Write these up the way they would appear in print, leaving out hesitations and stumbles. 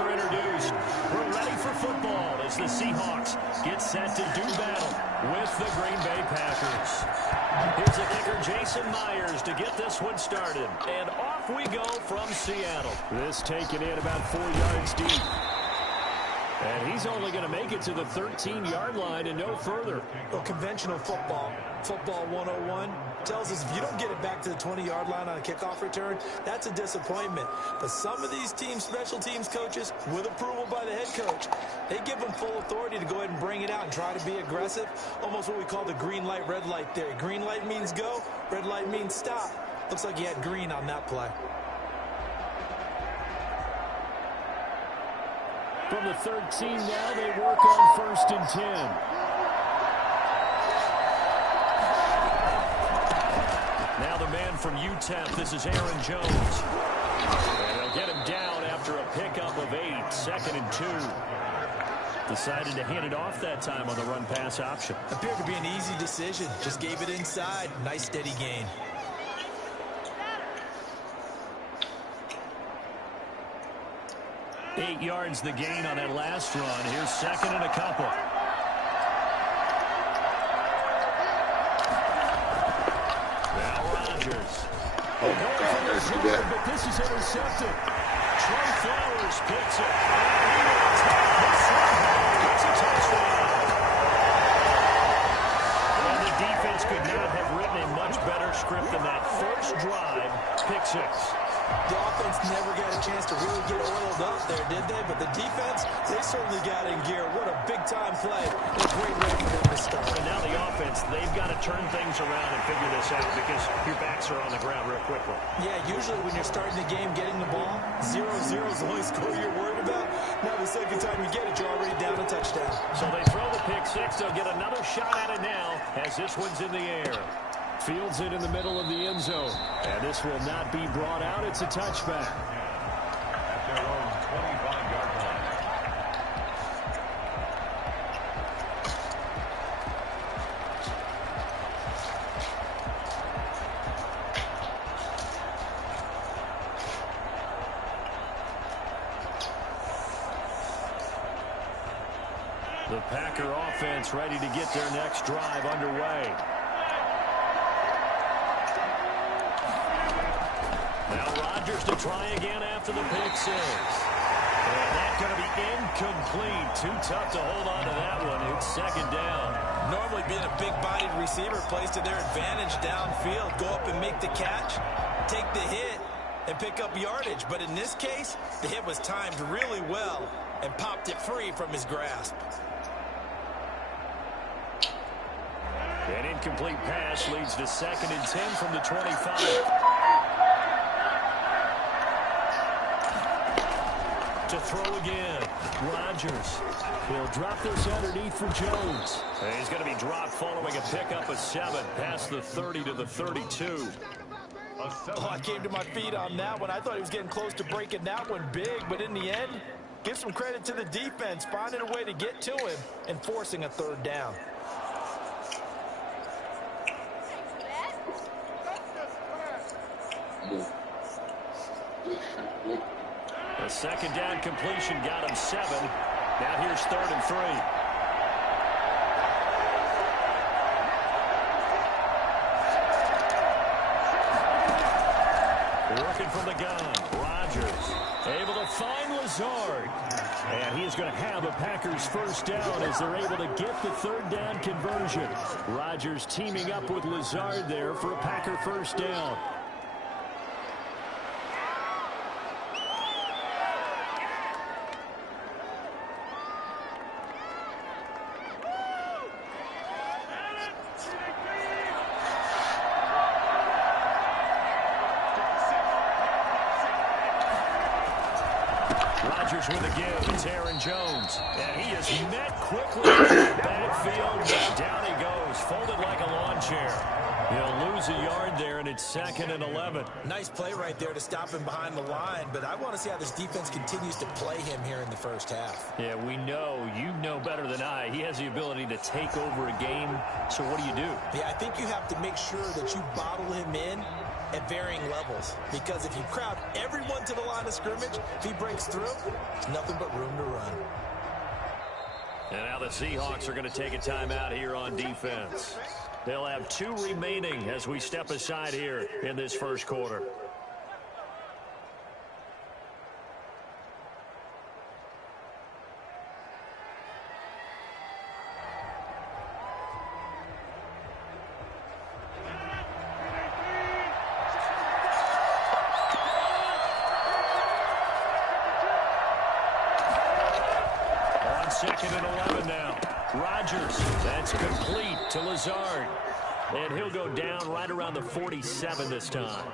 backs are introduced. We're ready for football as the Seahawks get set to do battle with the Green Bay Packers. Here's the kicker, Jason Myers, to get this one started. And off we go from Seattle. This taken in about 4 yards deep. And he's only going to make it to the 13-yard line and no further. Well, conventional football 101, tells us if you don't get it back to the 20-yard line on a kickoff return, that's a disappointment. But some of these teams, special teams coaches, with approval by the head coach, they give them full authority to go ahead and bring it out and try to be aggressive. Almost what we call the green light, red light theory. Green light means go, red light means stop. Looks like he had green on that play. From the 13 now, they work on 1st and 10. Now the man from UTEP, this is Aaron Jones. And they'll get him down after a pickup of 8, 2nd and 2. Decided to hand it off that time on the run-pass option. Appeared to be an easy decision. Just gave it inside. Nice steady gain. Eight yards the gain on that last run. Here's 2nd and a couple. Now Rodgers. Going for the short, but this is intercepted. Trey Flowers picks it. It's a touchdown. And the defense could not have written a much better script than that first drive. Pick 6. The offense never got a chance to really get oiled up there, did they? But the defense, they certainly got in gear. What a big-time play. And a great way for them to start. And now the offense, they've got to turn things around and figure this out because your backs are on the ground real quickly. Yeah, usually when you're starting the game, getting the ball, 0-0 is the only score you're worried about. Now the second time you get it, you're already down a touchdown. So they throw the pick 6. They'll get another shot at it now as this one's in the air. Fields it in the middle of the end zone. And this will not be brought out. It's a touchback. At their own 25-yard line. The Packer offense ready to get their next drive underway. Now Rodgers to try again after the pick 6. And that's going to be incomplete. Too tough to hold on to that one. It's 2nd down. Normally being a big-bodied receiver plays to their advantage downfield. Go up and make the catch, take the hit, and pick up yardage. But in this case, the hit was timed really well and popped it free from his grasp. An incomplete pass leads to 2nd and 10 from the 25. To throw again. Rodgers. He'll drop this underneath for Jones. And he's going to be dropped following a pickup of 7 past the 30 to the 32. Oh, I came to my feet on that one. I thought he was getting close to breaking that one big, but in the end, give some credit to the defense, finding a way to get to him and forcing a 3rd down. A 2nd down completion got him 7. Now here's 3rd and 3. Working from the gun. Rodgers able to find Lazard. And he is going to have a Packers 1st down as they're able to get the 3rd down conversion. Rodgers teaming up with Lazard there for a Packer 1st down. Rodgers with a give. It's Aaron Jones. And he is met quickly in the backfield. Down he goes, folded like a lawn chair. He'll lose a yard there, and it's 2nd and 11. Nice play right there to stop him behind the line, but I want to see how this defense continues to play him here in the 1st half. Yeah, we know. You know better than I. He has the ability to take over a game. So what do? Yeah, I think you have to make sure that you bottle him in at varying levels. Because if you crowd everyone to the line of scrimmage, if he breaks through, there's nothing but room to run. And now the Seahawks are going to take a timeout here on defense. They'll have 2 remaining as we step aside here in this first quarter. Second and 11 now. Rodgers, that's complete to Lazard. And he'll go down right around the 47 this time.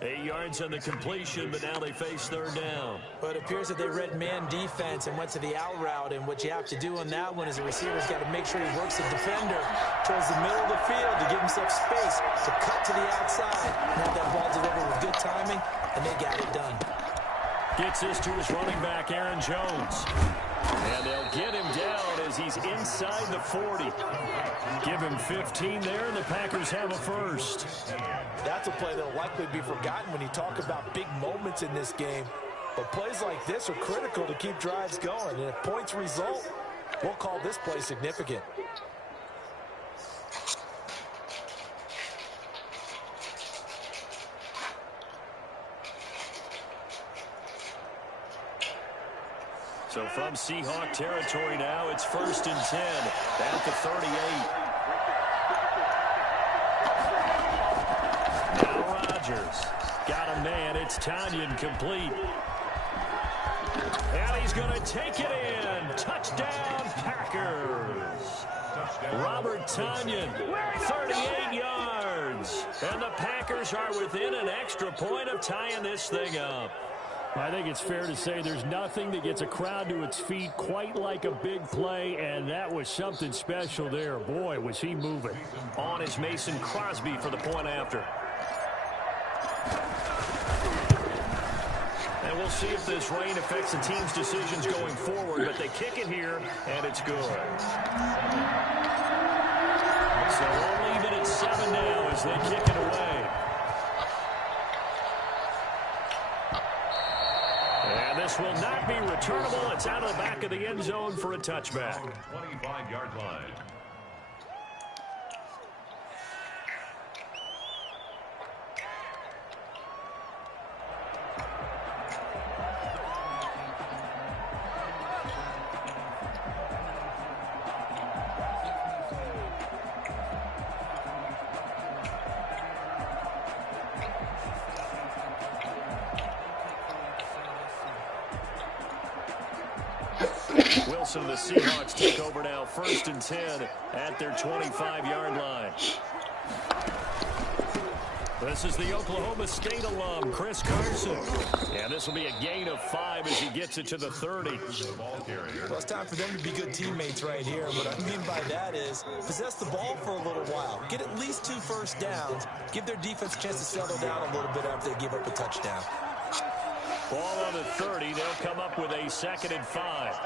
8 yards on the completion, but now they face third down. Well, it appears that they read man defense and went to the out route, and what you have to do on that one is the receiver's got to make sure he works the defender towards the middle of the field to give himself space to cut to the outside and have that ball delivered with good timing, and they got it done. Gets this to his running back, Aaron Jones. And they'll get him down as he's inside the 40. Give him 15 there, and the Packers have a first. That's a play that will likely be forgotten when you talk about big moments in this game. But plays like this are critical to keep drives going. And if points result, we'll call this play significant. So from Seahawk territory now, it's 1st and 10 at the 38. Now Rodgers got a man. It's Tanyan complete. And he's going to take it in. Touchdown, Packers. Robert Tanyan, 38 yards. And the Packers are within an extra point of tying this thing up. I think it's fair to say there's nothing that gets a crowd to its feet quite like a big play, and that was something special there. Boy, was he moving. On is Mason Crosby for the point after. And we'll see if this rain affects the team's decisions going forward, but they kick it here, and it's good. So we'll leave it at 7 now as they kick it away. And this will not be returnable. It's out of the back of the end zone for a touchback. 25-yard line. Wilson, the Seahawks take over now, 1st and 10 at their 25-yard line. This is the Oklahoma State alum, Chris Carson. And this will be a gain of 5 as he gets it to the 30. Well, it's time for them to be good teammates right here. What I mean by that is possess the ball for a little while. Get at least 2 first downs. Give their defense a chance to settle down a little bit after they give up a touchdown. Ball on the 30. They'll come up with a 2nd and 5.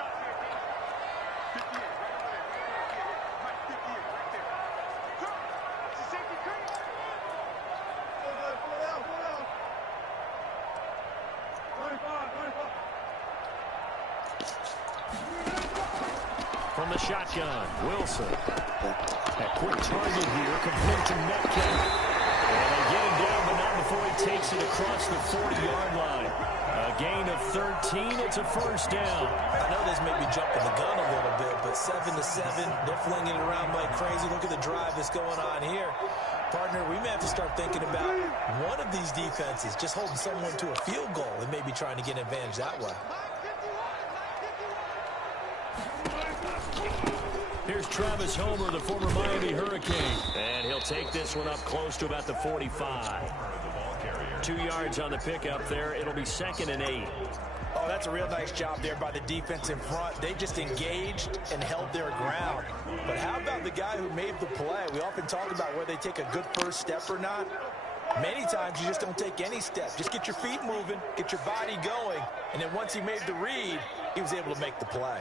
From the shotgun, Wilson. A quick target here, complete to Metcalf. And they get him down, but not before he takes it across the 40-yard line. A gain of 13, it's a first down. I know this may be jumping the gun a little bit, but 7-7, they're flinging it around like crazy. Look at the drive that's going on here. Partner, we may have to start thinking about one of these defenses just holding someone to a field goal and maybe trying to get an advantage that way. Here's Travis Homer, the former Miami Hurricane. And he'll take this one up close to about the 45. 2 yards on the pickup there. It'll be 2nd and 8. Oh, that's a real nice job there by the defense in front. They just engaged and held their ground. But how about the guy who made the play? We often talk about whether they take a good first step or not. Many times you just don't take any step. Just get your feet moving, get your body going, and then once he made the read, he was able to make the play.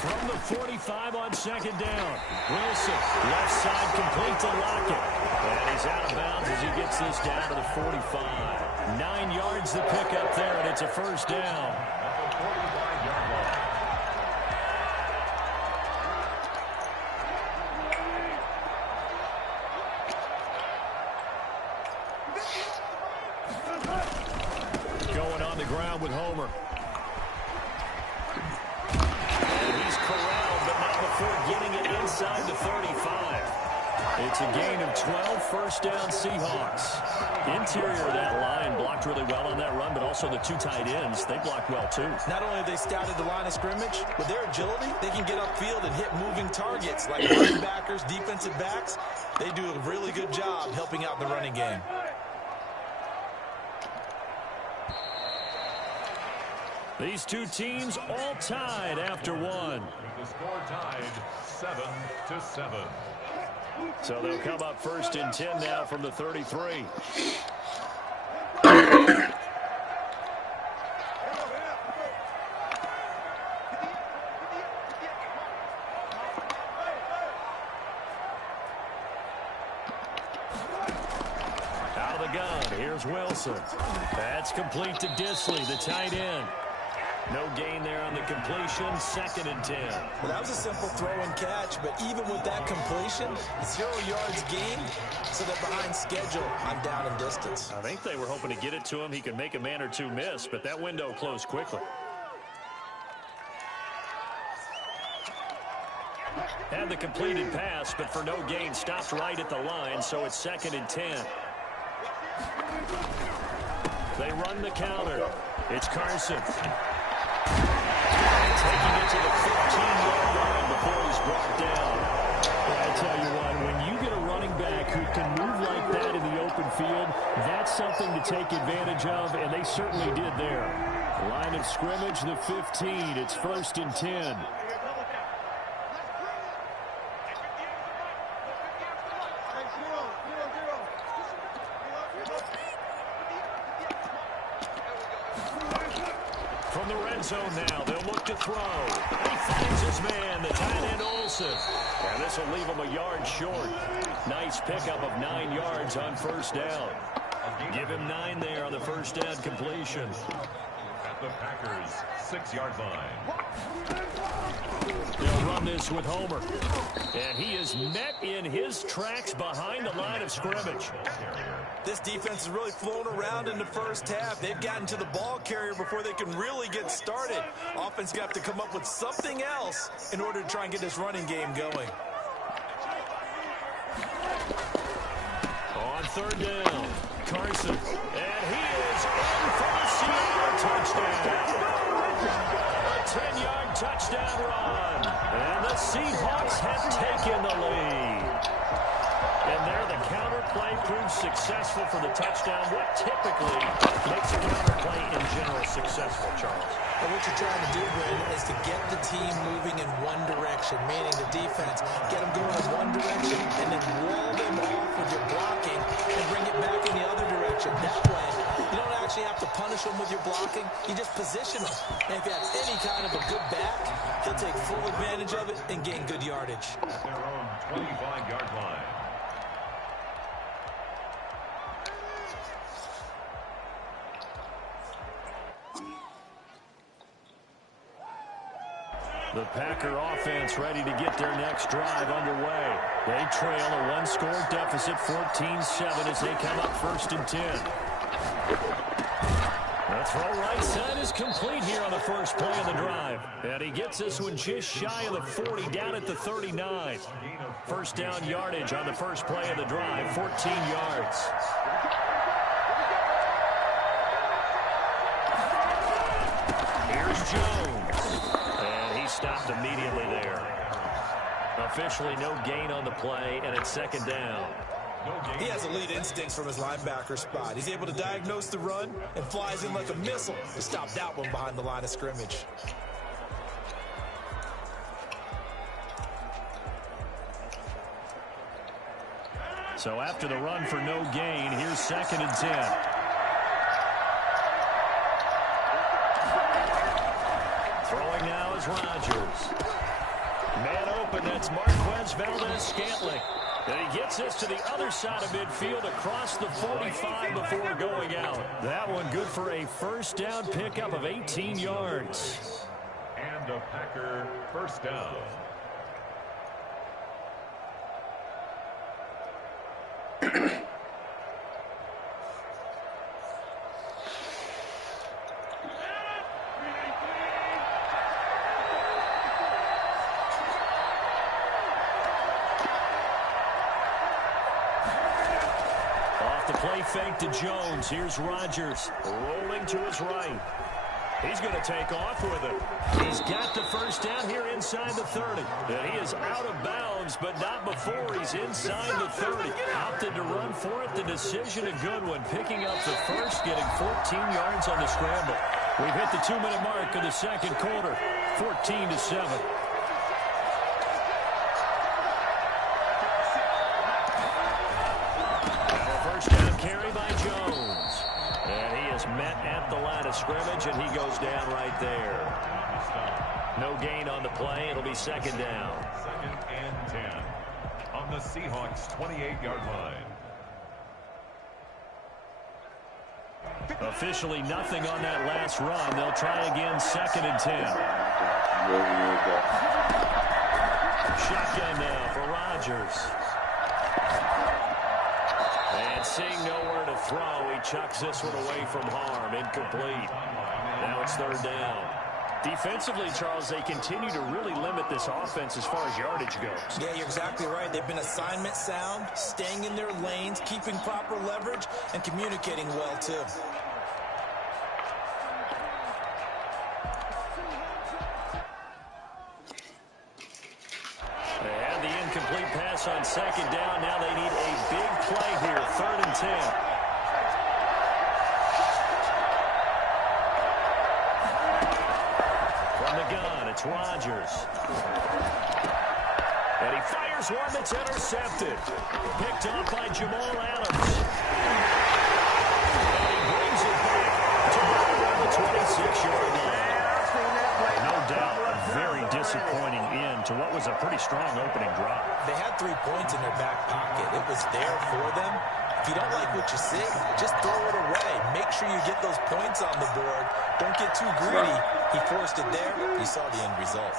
From the 45 on second down. Wilson, left side complete to Lockett. And he's out of bounds as he gets this down to the 45. 9 yards the pickup there, and it's a first down. Going on the ground with Homer. And he's corralled, but not before getting it inside the 35. It's a gain of 12, first down Seahawks. Interior of that line blocked really well on that run, but also the 2 tight ends, they blocked well too. Not only have they scouted the line of scrimmage, with their agility, they can get upfield and hit moving targets like running backers, defensive backs. They do a really good job helping out the running game. These two teams all tied after one. The score tied 7-7. So they'll come up first and 10 now from the 33. Out of the gun, here's Wilson. That's complete to Disley, the tight end. No gain there on the completion, 2nd and 10. Well, that was a simple throw and catch, but even with that completion, 0 yards gained, so they're behind schedule on down and distance. I think they were hoping to get it to him. He could make a man or two miss, but that window closed quickly. Had the completed pass, but for no gain, stopped right at the line, so it's 2nd and 10. They run the counter. It's Carson. Taking it to the 15-yard line before he's brought down. I tell you what, when you get a running back who can move like that in the open field, that's something to take advantage of, and they certainly did there. Line of scrimmage, the 15. It's 1st and 10. From the red zone now, they'll look to throw. He finds his man, the tight end Olsen. And this will leave him a yard short. Nice pickup of 9 yards on first down. Give him 9 there on the first down completion. At the Packers' 6-yard line. They'll run this with Homer. And he is met in his tracks behind the line of scrimmage. This defense has really flown around in the first half. They've gotten to the ball carrier before they can really get started. Offense got to come up with something else in order to try and get this running game going. On 3rd down, Carson. And he is in for a Seattle touchdown. A 10-yard touchdown run. And the Seahawks have taken the lead. And there the counter play proves successful for the touchdown. What typically makes a counter play in general successful, Charles? And what you're trying to do, Brandon, is to get the team moving in one direction, meaning the defense, get them going in one direction and then wall them off with your blocking and bring it back in the other direction. That way, you don't actually have to punish them with your blocking. You just position them. And if you have any kind of a good back, he'll take full advantage of it and gain good yardage. At their own 25-yard line. The Packer offense ready to get their next drive underway. They trail a 1-score deficit, 14-7, as they come up 1st and 10. The throw right side is complete here on the first play of the drive. And he gets this one just shy of the 40, down at the 39. First down yardage on the first play of the drive, 14 yards. Here's Jones. Stopped immediately there. Officially no gain on the play, and it's 2nd down. He has elite instincts from his linebacker spot. He's able to diagnose the run and flies in like a missile to stop that one behind the line of scrimmage. So after the run for no gain, here's 2nd and 10. Throwing now Here's Rodgers. Man open, that's Marquez Valdez-Scantling. And he gets this to the other side of midfield across the 45 before going out. That one good for a first down pickup of 18 yards. And a Packer first down. Play fake to Jones. Here's Rodgers rolling to his right. He's going to take off with it. He's got the first down here inside the 30. And he is out of bounds, but not before he's inside the 30. Opted to run for it. The decision a good one. Picking up the first, getting 14 yards on the scramble. We've hit the 2-minute mark of the second quarter. 14-7. Carry by Jones. And he is met at the line of scrimmage, and he goes down right there. No gain on the play. It'll be second down. 2nd and 10 on the Seahawks' 28-yard line. Officially nothing on that last run. They'll try again, 2nd and 10. Shotgun now for Rodgers. And seeing nowhere to throw, he chucks this one away from harm. Incomplete. Now it's 3rd down. Defensively, Charles, they continue to really limit this offense as far as yardage goes. Yeah, you're exactly right. They've been assignment sound, staying in their lanes, keeping proper leverage, and communicating well, too. And the incomplete pass on 2nd down. Now they need a big play here, 3rd and 10. From the gun, it's Rodgers. And he fires one that's intercepted. Picked off by Jamal Adams. And he brings it back to around the 26-yard line. No doubt, a very disappointing end to what was a pretty strong opening drive. They had 3 points in their back pocket. It was there for them. If you don't like what you see, just throw it away. Make sure you get those points on the board. Don't get too greedy. He forced it there. You saw the end result.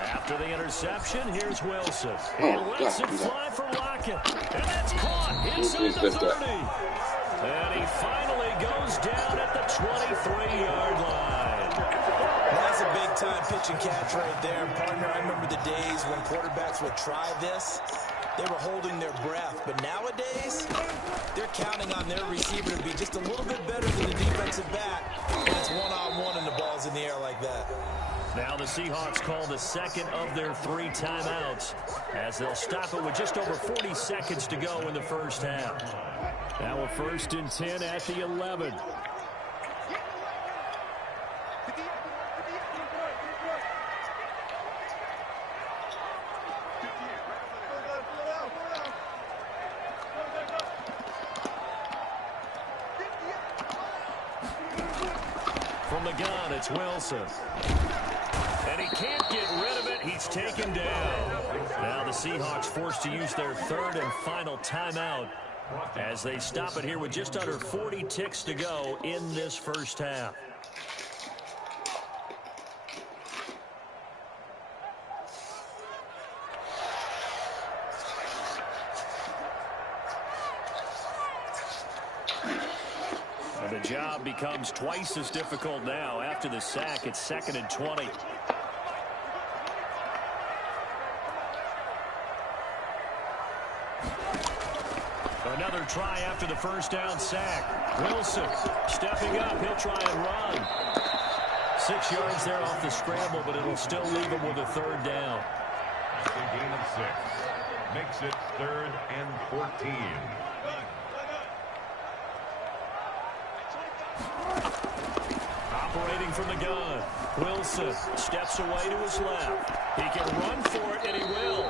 After the interception, here's Wilson. He lets it fly for Lockett. And that's caught inside the 30. And he finally goes down at the 23-yard line. That's a big-time pitch and catch right there. Partner, I remember the days when quarterbacks would try this. They were holding their breath. But nowadays, they're counting on their receiver to be just a little bit better than the defensive back. And it's one-on-one and the ball's in the air like that. Now the Seahawks call the second of their 3 timeouts as they'll stop it with just over 40 seconds to go in the first half. Now a 1st and 10 at the 11. From the gun, it's Wilson. And he can't get rid of it. He's taken down. Now the Seahawks forced to use their 3rd and final timeout as they stop it here with just under 40 ticks to go in this first half. And the job becomes twice as difficult now. After the sack, it's 2nd and 20. Another try after the first down sack. Wilson stepping up. He'll try and run. 6 yards there off the scramble, but it'll still leave him with a 3rd down. That's a gain of 6. Makes it 3rd and 14. Operating from the gun. Wilson steps away to his left. He can run for it, and he will.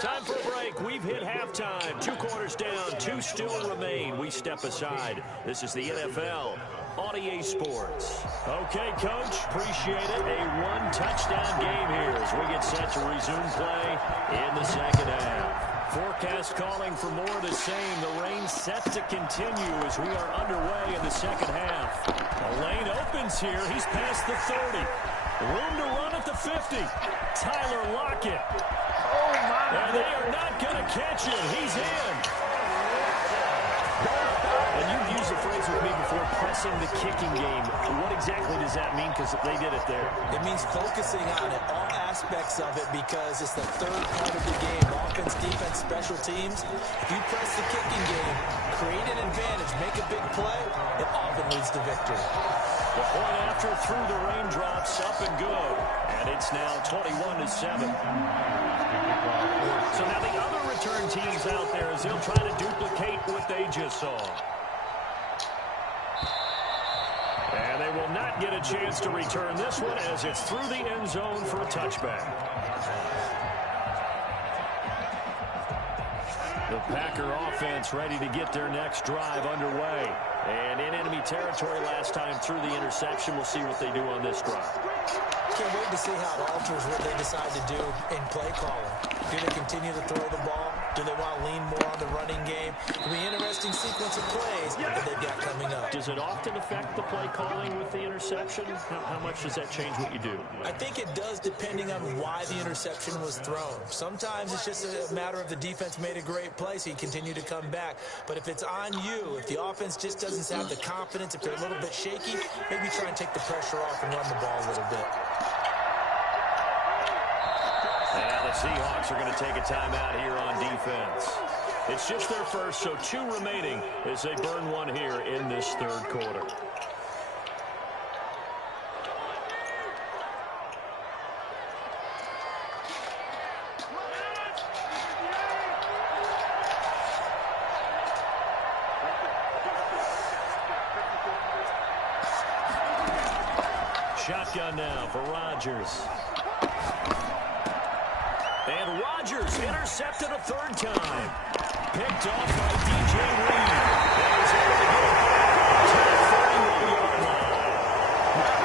Time for a break. We've hit halftime. 2 quarters down, 2 still remain. We step aside. This is the NFL on EA Sports. Okay, Coach, appreciate it. A 1-touchdown game here as we get set to resume play in the second half. Forecast calling for more of the same. The rain set to continue as we are underway in the second half. The lane opens here. He's past the 30. Room to run at the 50. Tyler Lockett. And they are not going to catch him. He's in. And you've used the phrase with me before, pressing the kicking game. What exactly does that mean? Because they did it there. It means focusing on it, all aspects of it, because it's the third part of the game. Offense, defense, special teams. If you press the kicking game, create an advantage, make a big play, it often leads to victory. The point after through the raindrops, up and good. And it's now 21-7. So now the other return teams out there as they'll try to duplicate what they just saw. And they will not get a chance to return this one as it's through the end zone for a touchback. The Packer offense ready to get their next drive underway. And in enemy territory last time through the interception. We'll see what they do on this drive. Can't wait to see how it alters what they decide to do in play calling. Do they continue to throw the ball? Do they want to lean more on the running game? It'll be an interesting sequence of plays that they've got coming up. Does it often affect the play calling with the interception? How much does that change what you do? I think it does, depending on why the interception was thrown. Sometimes it's just a matter of the defense made a great play, so you continue to come back. But if it's on you, if the offense just doesn't have the confidence, if they're a little bit shaky, maybe try and take the pressure off and run the ball a little bit. And now the Seahawks are going to take a timeout here on defense. It's just their first, so 2 remaining as they burn one here in this third quarter. Shotgun now for Rodgers. And Rodgers intercepted a third time. Picked off by DJ Reed. And he's able to get it to the 31-yard line.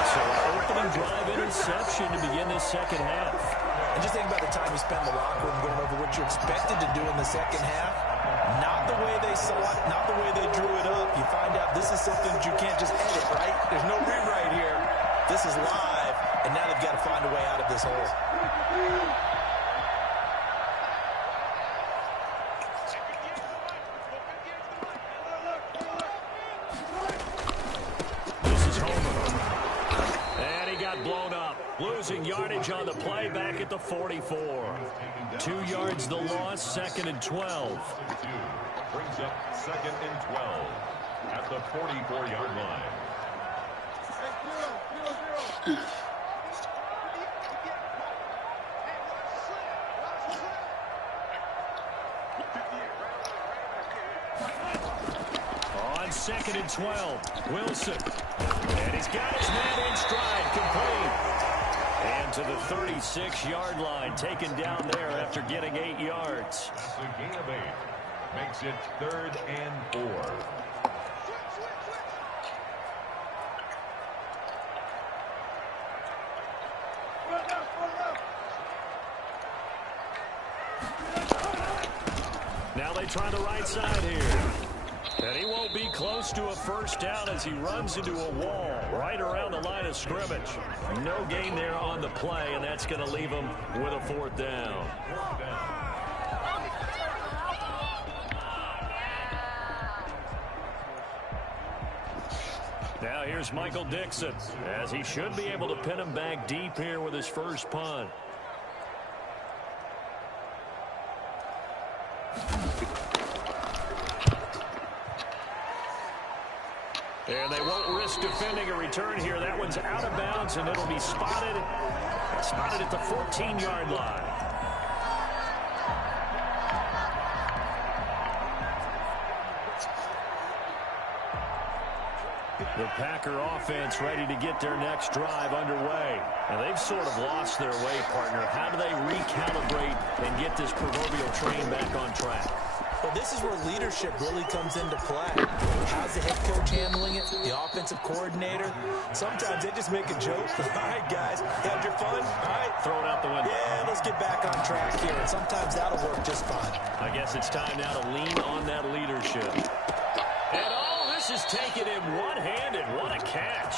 So an opening drive interception to begin this second half. And just think about the time you spent in the locker room going over what you're expected to do in the second half. Not the way they saw it, not the way they drew it up. You find out this is something that you can't just edit, right? There's no rewrite here. This is live, and now they've got to find a way out of this hole. This is Homer. And he got blown up. Losing yardage on the play back at the 44. 2 yards the loss, 2nd and 12. Brings up 2nd and 12 at the 44-yard line. On 2nd and 12, Wilson. And he's got his man in stride, complete. And to the 36-yard line, taken down there after getting 8 yards. That's a gain of 8. Makes it 3rd and 4. Now they try the right side here. And he won't be close to a first down as he runs into a wall right around the line of scrimmage. No gain there on the play, and that's going to leave him with a 4th down. Now here's Michael Dixon, as he should be able to pin him back deep here with his first punt. And they won't risk defending a return here. That one's out of bounds, and it'll be spotted at the 14-yard line. The Packer offense ready to get their next drive underway. And they've sort of lost their way, partner. How do they recalibrate and get this proverbial train back on track? Well, this is where leadership really comes into play. How's the head coach handling it? The offensive coordinator? Sometimes they just make a joke. All right, guys, had your fun? All right. Throw it out the window. Yeah, let's get back on track here. And sometimes that'll work just fine. I guess it's time now to lean on that leadership. And this is taken in one-handed. What a catch.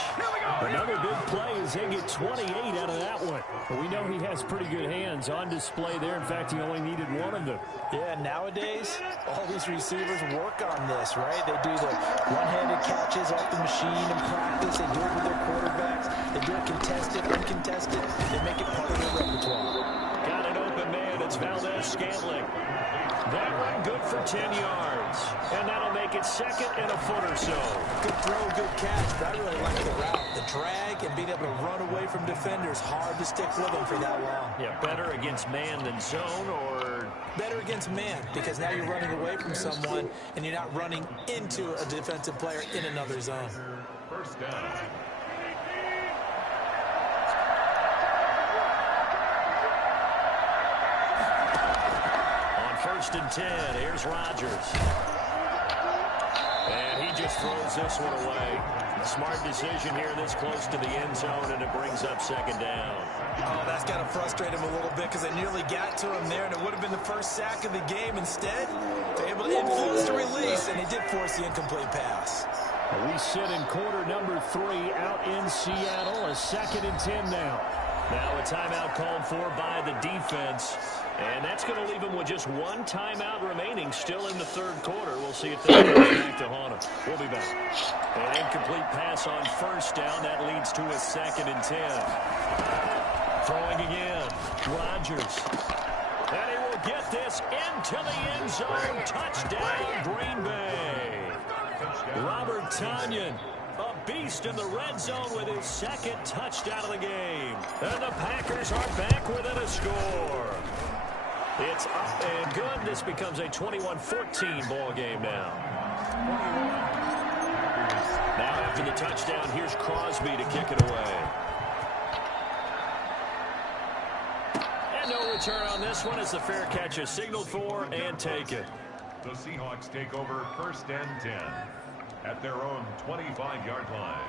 Another big play as they get 28 out of that one. But we know he has pretty good hands on display there. In fact, he only needed one of them. Yeah, nowadays, all these receivers work on this, right? They do the one-handed catches off the machine in practice. They do it with their quarterbacks. They do it contested, uncontested. They make it part of their repertoire. Got an open man. It's Valdez-Scantling. That one good for 10 yards. And that'll make it second and a foot or so. Good throw, good catch, but I really like the route. The drag and being able to run away from defenders. Hard to stick with them for that long. Yeah, better against man than zone, or? Better against man, because now you're running away from someone and you're not running into a defensive player in another zone. First down. First and 10. Here's Rodgers. And he just throws this one away. Smart decision here this close to the end zone, and it brings up second down. Oh, that's got to frustrate him a little bit because they nearly got to him there, and it would have been the first sack of the game. Instead, they're able to influence the release, and they did force the incomplete pass. We sit in quarter number 3 out in Seattle. A second and 10 now. Now a timeout called for by the defense. And that's going to leave them with just one timeout remaining still in the third quarter. We'll see if that goes back to haunt them. We'll be back. An incomplete pass on first down. That leads to a second and 10. Throwing again. Rodgers. And he will get this into the end zone. Touchdown, Green Bay. Robert Tonyan, a beast in the red zone with his second touchdown of the game. And the Packers are back within a score. It's up and good. This becomes a 21-14 ball game now. Now after the touchdown, here's Crosby to kick it away. And no return on this one as the fair catch is signaled for and taken. The Seahawks take over first and 10 at their own 25-yard line.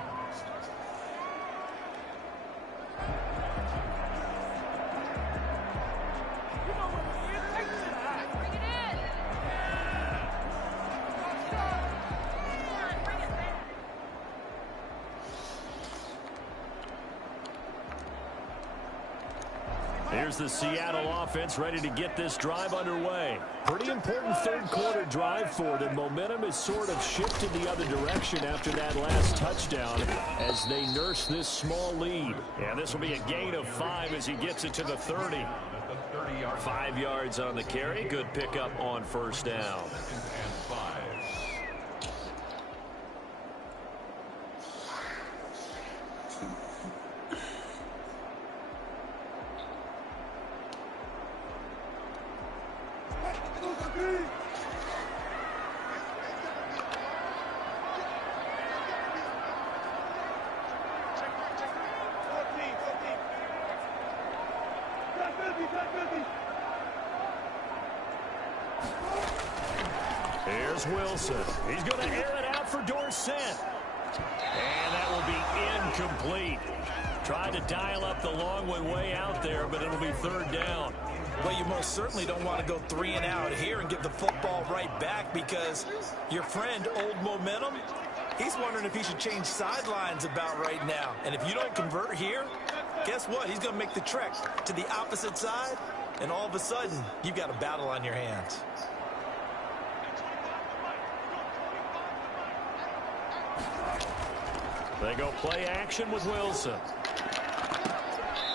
Here's the Seattle offense ready to get this drive underway. Pretty important third quarter drive for them. Momentum has sort of shifted the other direction after that last touchdown as they nurse this small lead. Yeah, this will be a gain of 5 as he gets it to the 30. 5 yards on the carry. Good pickup on first down. Here's Wilson. He's going to air it out for Dorsett. And that will be incomplete. Tried to dial up the long way out there, but it'll be third down. Well, you most certainly don't want to go 3 and out here and give the football right back because your friend, Old Momentum, he's wondering if he should change sidelines about right now. And if you don't convert here, guess what? He's going to make the trek to the opposite side, and all of a sudden, you've got a battle on your hands. They go play action with Wilson.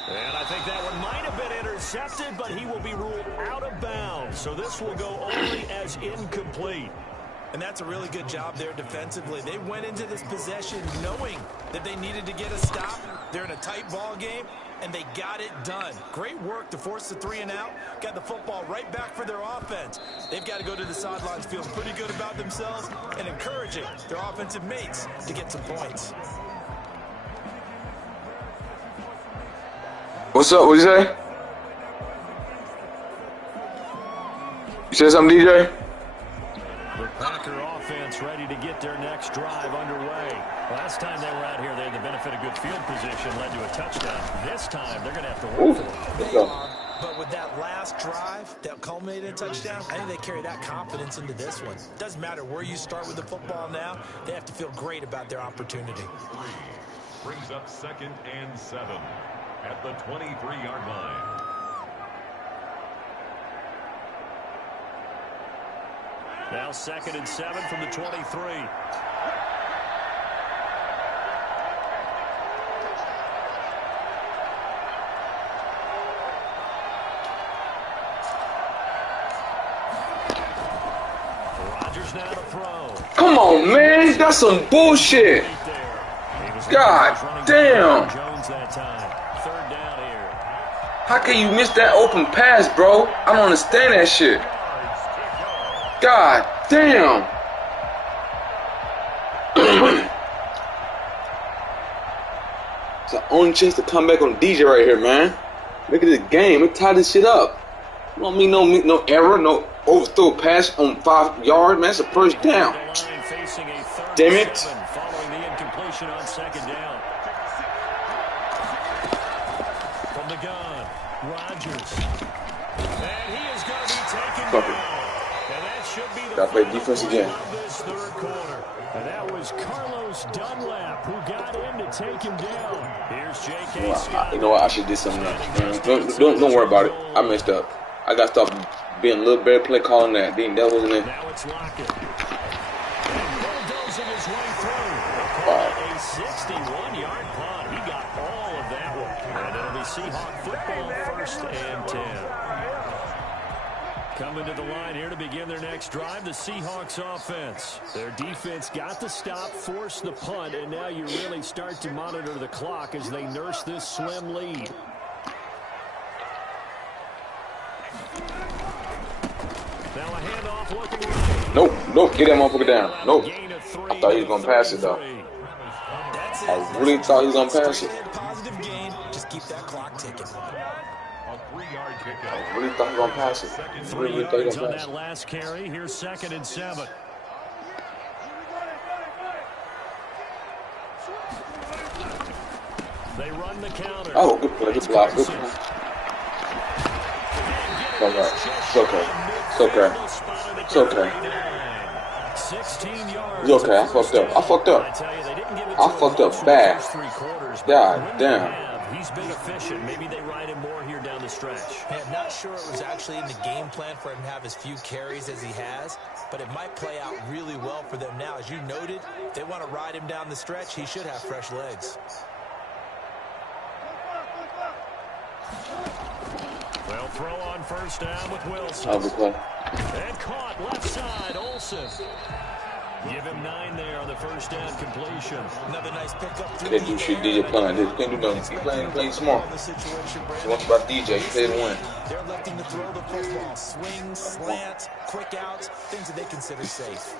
And I think that one might have been intercepted, but he will be ruled out of bounds. So this will go only as incomplete. And that's a really good job there defensively. They went into this possession knowing that they needed to get a stop. They're in a tight ball game. and they got it done. Great work to force the 3 and out. Got the football right back for their offense. They've got to go to the sidelines feeling pretty good about themselves and encouraging their offensive mates to get some points. What's up? What'd you say? You said something, DJ? The Packer offense ready to get their next drive underway. Last time they were out here, they had the benefit of good field position, led to a touchdown. This time, they're going to have to work for it. They are, but with that last drive that culminated in a touchdown, I think they carry that confidence into this one. Doesn't matter where you start with the football now, they have to feel great about their opportunity. Brings up 2nd and 7 at the 23-yard line. Now 2nd and 7 from the 23. Rodgers now to throw. Come on, man. That's some bullshit. God damn. Jones that time. 3rd down here. How can you miss that open pass, bro? I don't understand that shit. God damn. It's the only chance to come back on DJ right here, man. Look at this game. Let's tie this shit up. You don't mean no error, no overthrow pass on 5 yards, man. It's a first down. Damn it. Following the incompletion on 2nd down. From the gun, Rodgers. And he is going to be taken down. And that should be the gotta play defense again. This 3rd quarter. And that was Carlos Dunlap who got in to take him down. Here's J.K. Scott. You know what? I should do something else. Don't worry about it. I messed up. I got to stop being a little better play calling that. That wasn't it. Now it's Lockett. And bulldozing his way through. A 61-yard punt. He got all of that one. And it'll be Seahawk football 1st and 10. Coming to the line here to begin their next drive, the Seahawks offense. Their defense got the stop, forced the punt, and now you really start to monitor the clock as they nurse this slim lead. Now a handoff looking right. Nope. Get that motherfucker down. Nope. I thought he was going to pass it, though. I really thought he was going to pass it. Positive gain. Just keep that clock ticking. I really thought he was going to pass it. 3 yards on that last carry. Here's 2nd and 7. They run the counter. Oh, good play. Good block. Good play. It's okay. It's okay. It's okay. 16 yards. It's okay. I fucked up. I fucked up bad. God damn. He's been efficient. Maybe they ride him more here down the stretch. Hey, I'm not sure it was actually in the game plan for him to have as few carries as he has, but it might play out really well for them now. As you noted, if they want to ride him down the stretch, he should have fresh legs. They'll throw on 1st down with Wilson. I'll be playing. And caught left side, Olsen. Give him 9 there on the 1st down completion. Another nice pickup. Can't do shit DJ playing. You can't do nothing. He's playing smart. So what's about DJ? He played to win. They're electing to throw the football. Swings, slants, quick outs, things that they consider safe.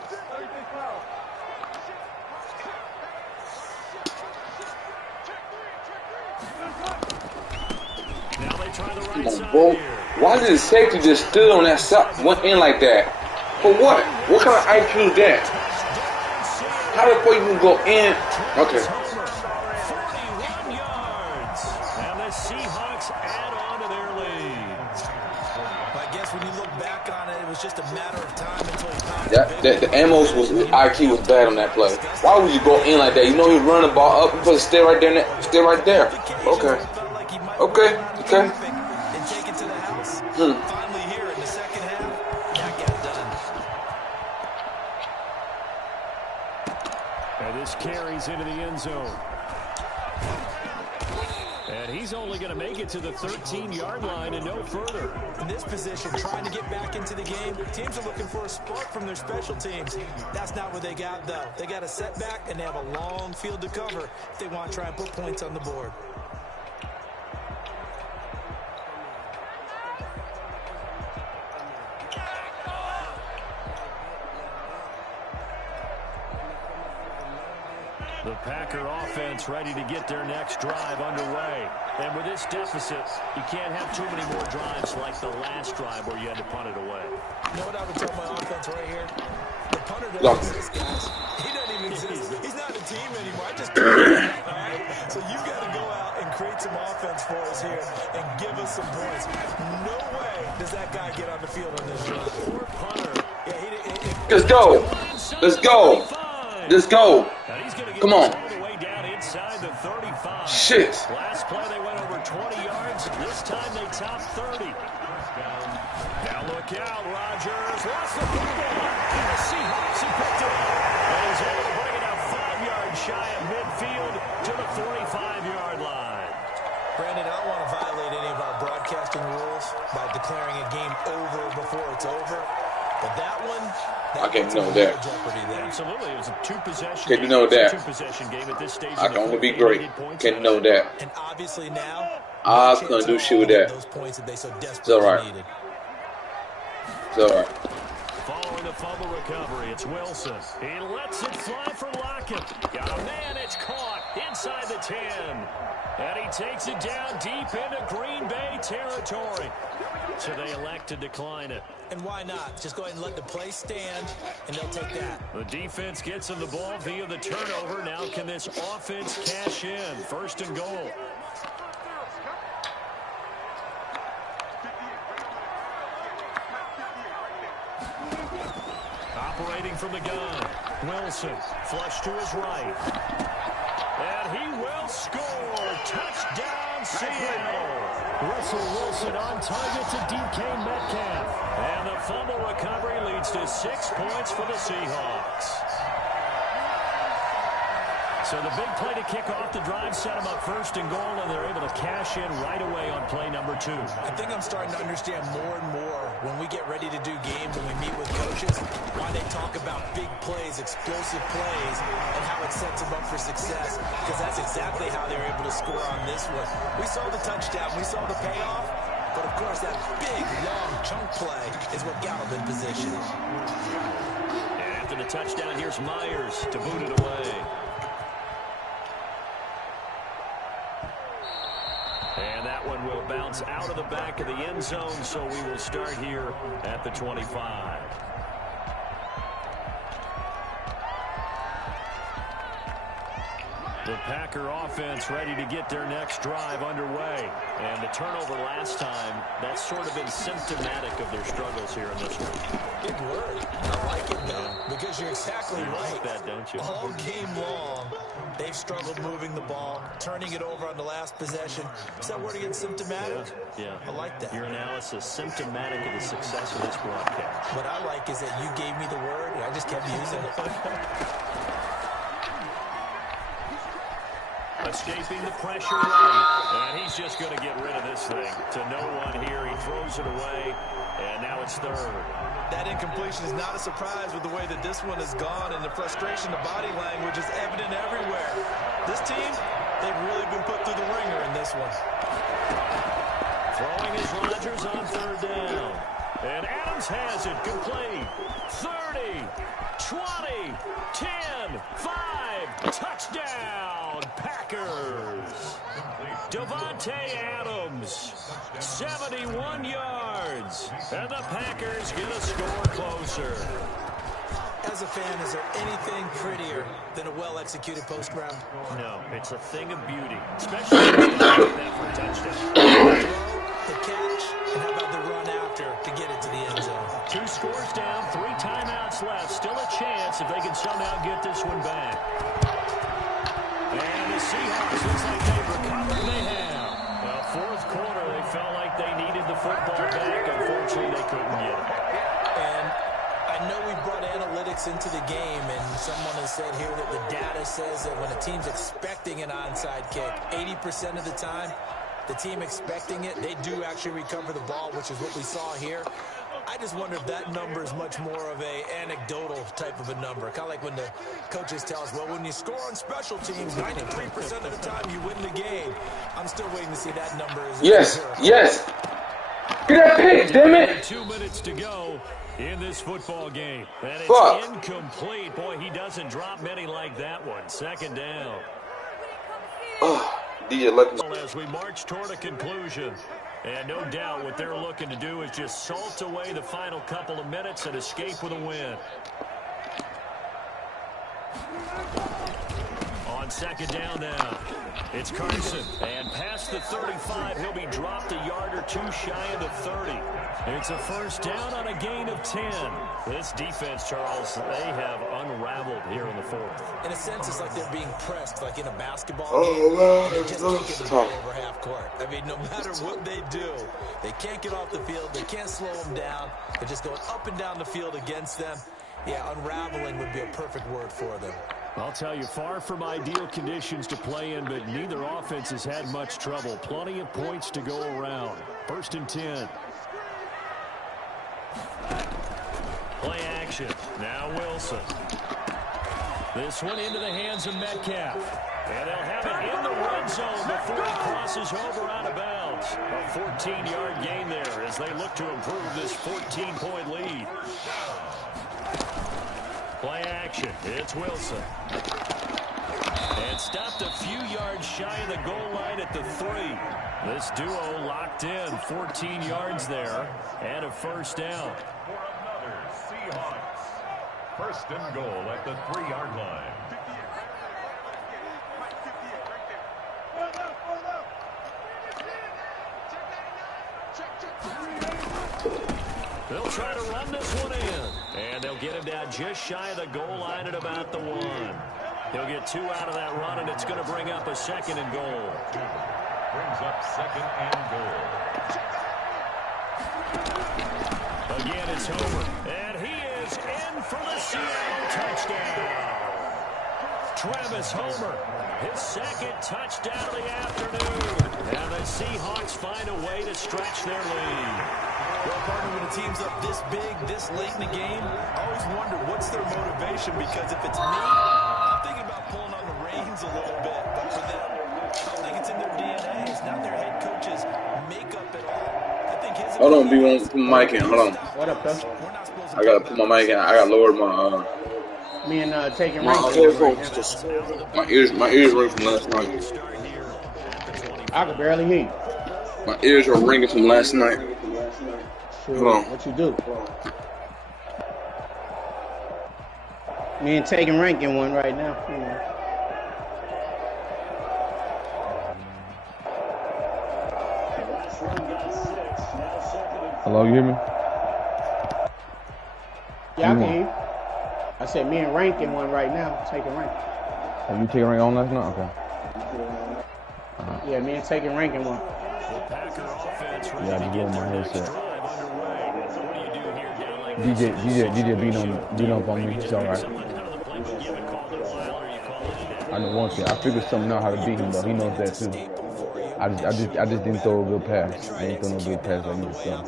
Now they try the right Come on, side bro. here. Why did the safety just stood on that side, went in like that? For what? What kind of IQ is that? How the fuck you can go in? Okay. 41 yards. And the Seahawks add on to their lead. I guess when you look back on it, it was just a matter of time until he found The Amos was IQ was bad on that play. Why would you go in like that? You know you run the ball up, you supposed to stay right there. Stay right there. Okay. Okay. And take it to the house. Finally here in the 2nd half, that got done. And this carries into the end zone. And he's only going to make it to the 13-yard line and no further. In this position, trying to get back into the game, teams are looking for a spark from their special teams. That's not what they got, though. They got a setback, and they have a long field to cover if they want to try and put points on the board. The Packer offense ready to get their next drive underway. And with this deficit, you can't have too many more drives like the last drive where you had to punt it away. You know what I would tell my offense right here? The punter doesn't exist, guys. He doesn't even exist. He's not a team anymore. I just told you that, all right? So you got to go out and create some offense for us here and give us some points. No way does that guy get on the field on this drive. Poor punter. Yeah, Let's go. Let's go. Let's go. Come on. All the way down inside the 35. Shit. Last play they went over 20 yards. This time they topped 30. Now look out, Rodgers lost the football. And the Seahawks have picked it up. And he's able to bring it out 5 yards shy of midfield to the 45-yard line. Brandon, I don't want to violate any of our broadcasting rules by declaring a game over before it's over. But that one, I can't know that. Absolutely, it was a two-possession Can't know that. Two-possession game at this stage. I can only be great. Can't know that. And obviously now, I was gonna do shit with that. those points that they so It's desperately alright. needed. It's alright. Following the fumble recovery, it's Wilson. He lets it fly for Lockett. Got a man, it's caught inside the 10. And he takes it down deep into Green Bay territory. So they elect to decline it. And why not? Just go ahead and let the play stand, and they'll take that. The defense gets him the ball via the turnover. Now can this offense cash in? First and goal. Operating from the gun. Wilson, flush to his right. And he will score. Touchdown, Seattle. Russell Wilson on target to DK Metcalf. And the fumble recovery leads to 6 points for the Seahawks. So the big play to kick off the drive set them up first and goal, and they're able to cash in right away on play number 2. I think I'm starting to understand more and more when we get ready to do games and we meet with coaches, why they talk about big plays, explosive plays, and how it sets them up for success, because that's exactly how they were able to score on this one. We saw the touchdown, we saw the payoff, but of course that big, long chunk play is what got them in position. And after the touchdown, here's Myers to boot it away. And that one will bounce out of the back of the end zone, so we will start here at the 25. The Packer offense ready to get their next drive underway. And the turnover last time, that's sort of been symptomatic of their struggles here in this one. Big word. I like it, though, because you're exactly You right. like that, don't you? All game long, they've struggled moving the ball, turning it over on the last possession. Is that word again, symptomatic? Yeah. I like that. Your analysis symptomatic of the success of this broadcast. What I like is that you gave me the word, and I just kept using it. Escaping the pressure right. And he's just going to get rid of this thing. To no one here. He throws it away. And now it's third. That incompletion is not a surprise with the way that this one has gone, and the frustration, the body language is evident everywhere. This team, they've really been put through the ringer in this one. Throwing is Rodgers on third down. And Adams has it. Complete. 30, 20, 10, 5. Touchdown, Packers. Devontae Adams, 71 yards. And the Packers get a score closer. As a fan, is there anything prettier than a well-executed post-round? No, it's a thing of beauty, especially when you get that for a touchdown. The catch, and how about the run after to get it to the end zone? 2 scores down, 3 timeouts left. Still a chance if they can somehow get this one back. And the Seahawks looks like they've recovered. They have. Well, fourth quarter, they felt like they needed the football back. Unfortunately, they couldn't get it. And I know we brought analytics into the game, and someone has said here that the data says that when a team's expecting an onside kick, 80% of the time, the team expecting it, they do actually recover the ball, which is what we saw here. I just wonder if that number is much more of a anecdotal type of a number. Kind of like when the coaches tell us, well, when you score on special teams, 93% of the time you win the game. I'm still waiting to see that number. Yes, yes. Get that pick, damn it. 2 minutes to go. in this football game. And it's Fuck. incomplete. Boy, he doesn't drop many like that one. Second down. DJ Lucky. As we march toward a conclusion. And no doubt what they're looking to do is just salt away the final couple of minutes and escape with a win. On second down now, it's Carson. And past the 35, he'll be dropped a yard or two shy of the 30. It's a first down on a gain of 10. This defense, Charles, they have unraveled here in the fourth. In a sense, it's like they're being pressed, like in a basketball Oh, game. wow. They just can't get the That's ball tough. over half court. I mean, no matter what they do, they can't get off the field. They can't slow them down. They're just going up and down the field against them. Yeah, unraveling would be a perfect word for them. I'll tell you, far from ideal conditions to play in, but neither offense has had much trouble. Plenty of points to go around. First and 10. Play action. Now Wilson. This one into the hands of Metcalf. And they'll have it in the red zone before he crosses over out of bounds. A 14-yard gain there as they look to improve this 14-point lead. Play action. It's Wilson. And stopped a few yards shy of the goal line at the 3. This duo locked in 14 yards there and a first down. For another Seahawks. First and goal at the 3-yard line. They'll try to run this one in. And they'll get him down just shy of the goal line at about the 1. He'll get 2 out of that run, and it's going to bring up a second and goal. Brings up second and goal. Again, it's Homer. And he is in for the Seattle touchdown. Travis Homer, his second touchdown of the afternoon. And the Seahawks find a way to stretch their lead. Well, partner, when a team's up this big, this late in the game, I always wonder what's their motivation, because if it's me, I'm thinking about pulling on the reins a little bit. But for them, I don't think it's in their DNA. It's not their head coach's makeup at all. I think his... Hold on, B1. Put my mic in. Hold on. What up, though? I gotta put my mic in. I gotta lower my Me and taking my rank. headphones. My ears ring from last night. I could barely hear you. My ears are ringing from last night. Sure. Hold on. What you do? Me and taking rank in one right now. You know. Hello, you hear me? Yeah, I can hear you. I said me and rank in one right now. Taking rank. Are you taking rank on last night? Okay. Yeah, me and taking rank in one. Yeah, I just doing my headset. DJ beating up on me. It's all right. I know one thing. I figured something out how to beat him, though. He knows that too. I just didn't throw a good pass. I didn't throw no good pass like he was throwing.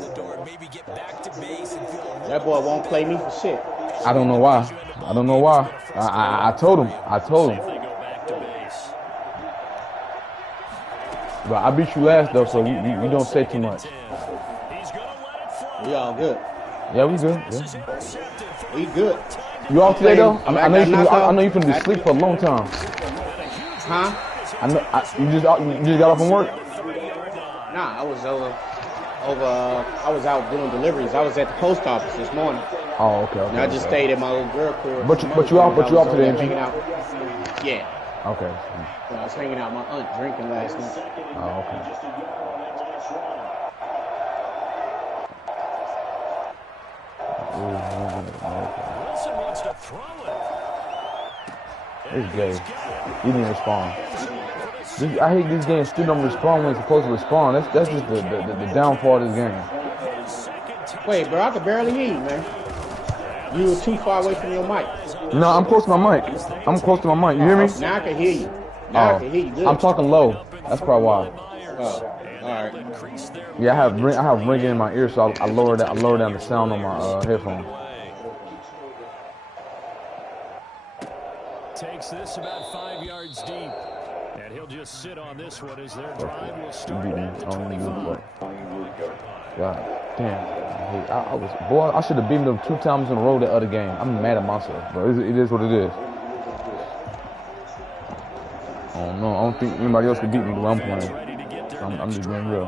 That boy won't play me for shit. I don't know why. I don't know why. I told him. I told him. But I beat you last though, so you don't say too much. We all good. Yeah, we good. Yeah. We good. You off today though? I know you finna be asleep for a long time. Huh? I know. You just got off from work? Nah, I was over. I was out doing deliveries. I was at the post office this morning. Oh, okay. And I just stayed at my little girl crib. But you off today, ain't you? Hanging out. Yeah. Okay. I was hanging out with my aunt drinking last night. Oh, okay. Wilson wants to throw it. It's gay. He didn't respond. I hate this game. Still don't respond when he's supposed to respond. That's just the downfall of this game. Wait, bro, I could barely hear you, man. You were too far away from your mic. No, I'm close to my mic. You hear me? Now I can hear you. Now I can hear you good. I'm talking low. That's probably why. Oh, all right. Yeah, I have ringing in my ear, so I lower down the sound on my headphone. Takes this about 5 yards deep. And he'll just sit on this one as their drive will start at the 25. Yeah. Damn. I was, boy, I should have beaten them 2 times in a row the other game. I'm mad at myself, but it is what it is. I don't know. I don't think anybody else can beat me the way I'm playing. I'm just being real.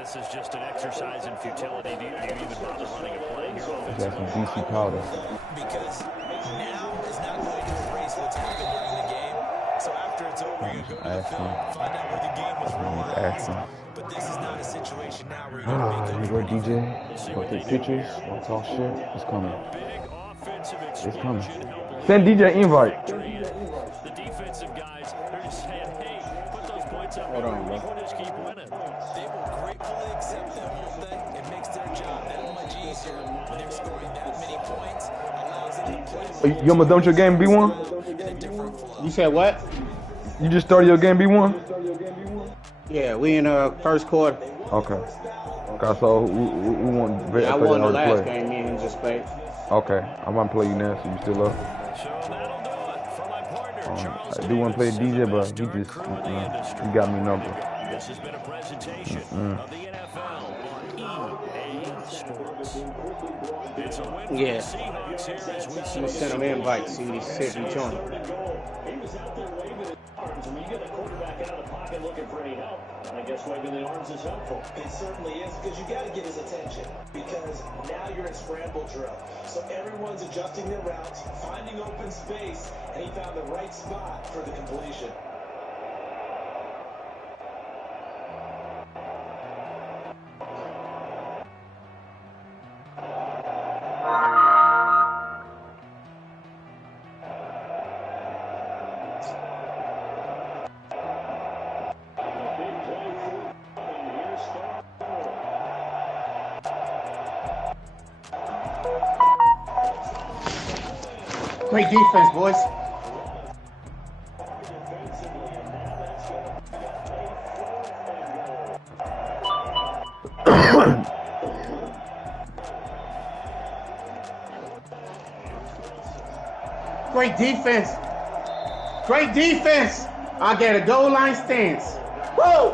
This is just an exercise in futility. Do you even bother running a play here? Got some DC powder. Because now is not going to erase what's happened during the game. So after it's over, you go to the film, find out where the game was won or lost. But this is not a situation now where you're going to make You go DJ, go take pictures, go talk shit. It's coming. It's coming. Send DJ invite. The defensive guys, they're just saying, hey, put those points up. Hold on, bro. Just keep winning. They will gratefully accept them, won't they? It makes their job that much easier when they're scoring that many points. Allows them to play. You almost done with your game, B1? You said what? You just started your game, B1? Yeah, we in the first quarter. Okay. Okay, so we want very I won the hard to last play. game, me and just played. Okay, I'm gonna play you now, so you still up. So that'll do it for my partner, Charles. I do want to play DJ, but he just, he got me number. This has been a presentation of the NFL on EA Sports. It's a win for the Yeah. Seahawks here as we I'm gonna send him an invite, see if he join. He was out there waving his arms. When you get the quarterback out of the pocket looking for any help, I guess waving the arms is helpful. It certainly is, because you got to get his attention, because now you're in scramble drill. So everyone's adjusting their routes, finding open space, and he found the right spot for the completion. Great defense, boys. Great defense. Great defense. I get a goal line stance. Woo!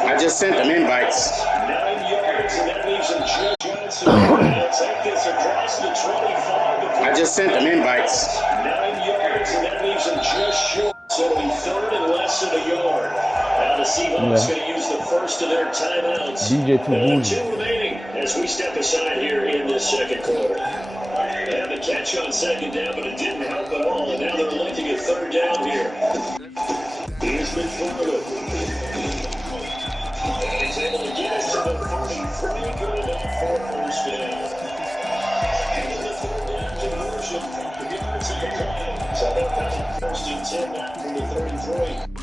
I just sent them invites. 9 yards, and that leaves him Johnson. Take this across the 25. I just sent them invites. 9 yards, and that leaves him just short. So it'll be third and less than a yard. Now the Seahawks going to use the first of their timeouts. DJ too bougie. 2 remaining as we step aside here in this second quarter. And the catch on second down, but it didn't help at all. And now they're looking at third down here. Here's McFarland. And he's able to get us to the 43. Good enough for first down. And the third down conversion. The yards of the play. So they're back first and 10 now from the 33.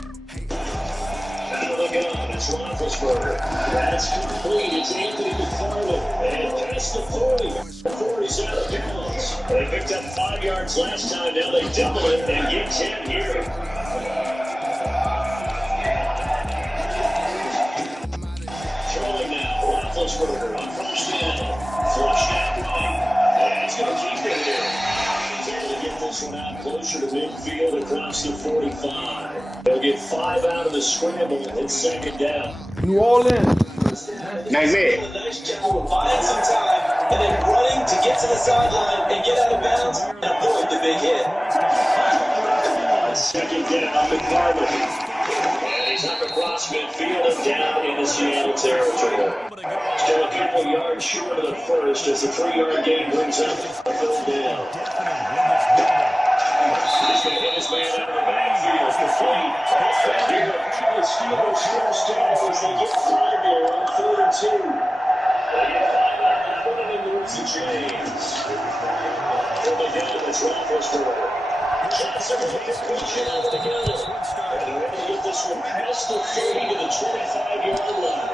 Out of the gun, it's Roethlisberger. That's complete. It's Anthony McFarland. And past the 40. The 40's out of bounds. They picked up 5 yards last time. Now they double it and get 10 here. Throwing now. Roethlisberger on first down. Flushed out right. And he's going to keep it here. He's able to get this one out closer to midfield across the 45. They'll get 5 out of the scramble. It's second down. New Orleans. Mack Med. Nice job of buying some time and then running to get to the sideline and get out of bounds and avoid the big hit. Second down, McFarland. And he's up across across midfield and down in the Seattle territory. Still a couple yards short of the first as the 3-yard gain brings up a third down. He's going to get his man out of the backfield for flight. And here the Steelers first down as they get 5 here on 3rd and 2. They get 5 on that one and then moves the chains. From the gun, it's Roethlisberger. Johnson with a completion out of the gun. And they're able to get this one past the 30 to the 25-yard line.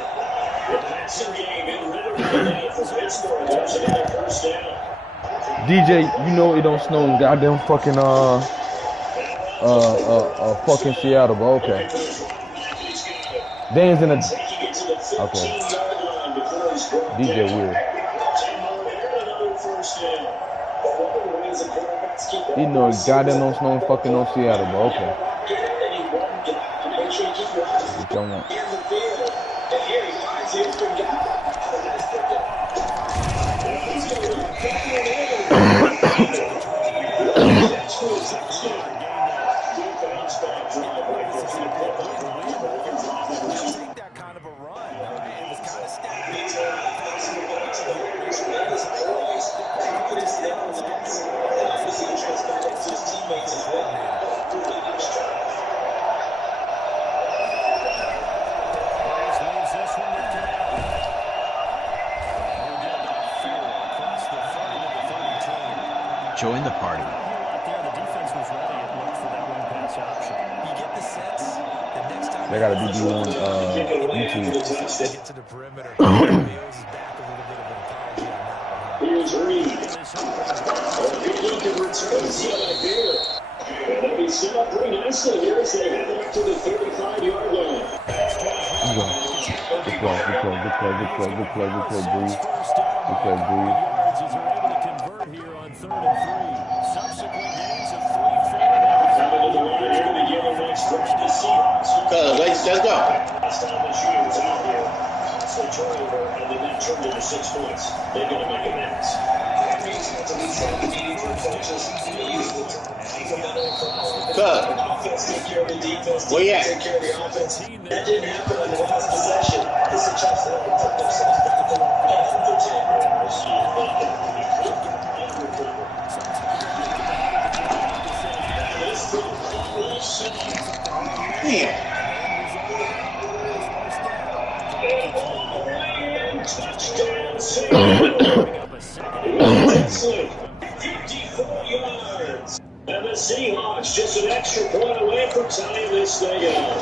The passing game in Ritter now for Pittsburgh. There's another first down. DJ, you know it don't snow in goddamn fucking fucking Seattle, but okay. Dan's in a okay. DJ weird. You know it goddamn don't snow in fucking no Seattle, but okay. What y'all want? That kind of a run. It was kind of stacked. Join the party. They gotta be doing YouTube. Get to the perimeter. Here's Reed. Good look at returns here. And they'll be set up pretty nicely here as they head up to the 35-yard line. Good play, breathe. Good play, breathe. Let's go. Last time this year was out here. So turnover, and then that turned into 6 points. They're going to make amends. Where you at? Take care of the offense. That didn't happen on the last possession. This is a chance for them to put themselves back in the Damn. Touchdown, 54 yards. And the Seahawks just an extra point away from tying this thing up.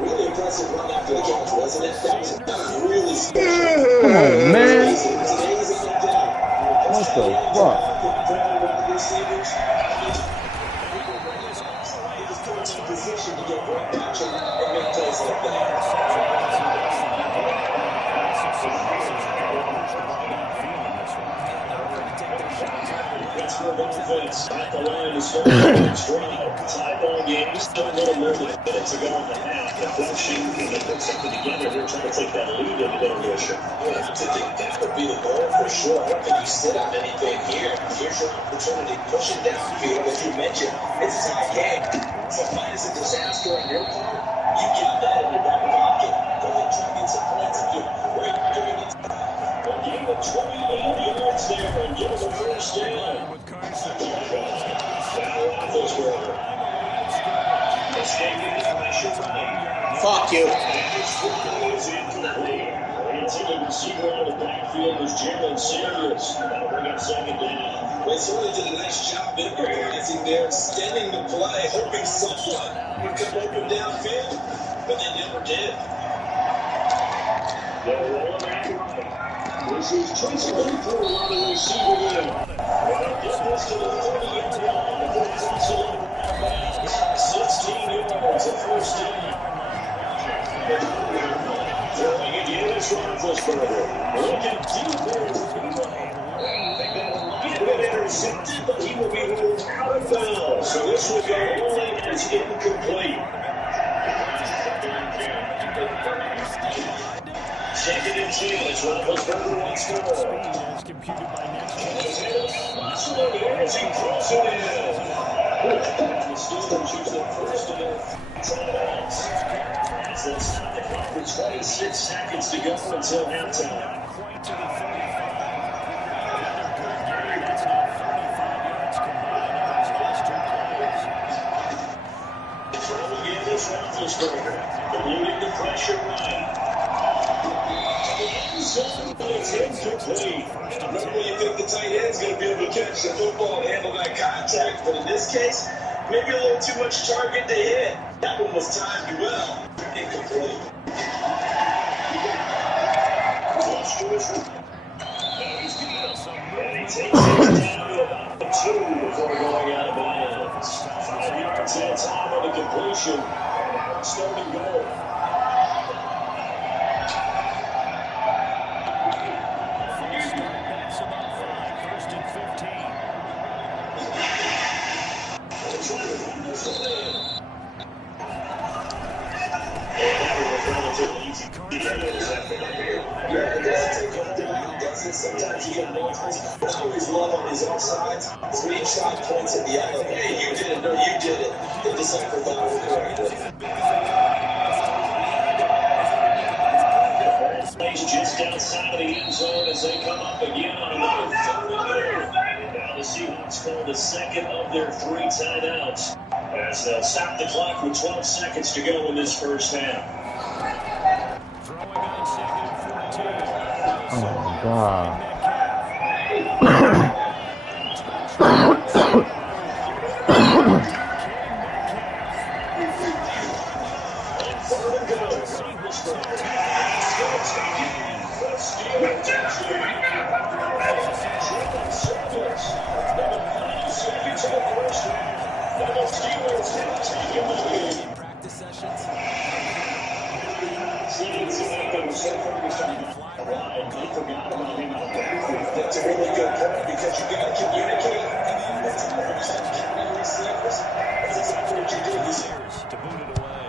Really impressive run after the catch, wasn't it? That was really special. Come on, man. What the fuck? Position to get right back and make plays like that. That's for offense. At the line to start the strong. Tie ball game. Still a little more than minutes to go in the half. The flushing and they put something together. They're trying to take that lead into intermission. Yeah, I think that would be the goal for sure. I don't think you sit on anything here. Here's your opportunity. Pushing downfield, as you mentioned. It's a tie game. So minus a disaster on your part, you got that in your back pocket. Go ahead and try to get some points and get right during it. Well, give him 28 yards there and give him a first down. Fuck you. Intended receiver out of the backfield was Jalen Sanders. That'll bring up second down. They certainly did a nice job improvising there, extending the play, hoping someone would come open downfield, but they never did. They'll roll it back right. This is Tracy Winfrey on the receiver there. They'll get this to the 30-yard line before it's actually on the ground bounds. 16 yards, a first down. Throwing again is Roethlisberger. Looking deep there. Might have been intercepted, but he will be ruled out of bounds. So this will go only as incomplete. Second and 10 as Roethlisberger once more. Possible here as he throws it in. The Steelers use the first of their timeouts. As they stop the clock with 26 seconds to go until halftime. Not quite to the 35. Another good game. That's now 35 yards combined on those last two plays. Trouble in this Roethlisberger. Eluding the pressure right. It's incomplete. Normally you think the tight end's going to be able to catch the football and handle that contact, but in this case, maybe a little too much target to hit. That one was timed well. Incomplete. And he takes it down to about 2 before going out of bounds. 5 yards at a time on the completion. Starting goal. Sometimes you get more times. I always love on these offsides. So each side points at the other. Hey, you did it. No, you did it. They decipher that one correctly. Plays just outside of the end zone as they come up again on another 3rd and 2. Now the Seahawks call the second of their 3 timeouts as they'll stop the clock with 12 seconds to go in this first half. Throwing on 2nd and 14. Oh my God. Practice sessions. That's a really good point because you got to communicate. That's exactly what you do. To boot it away.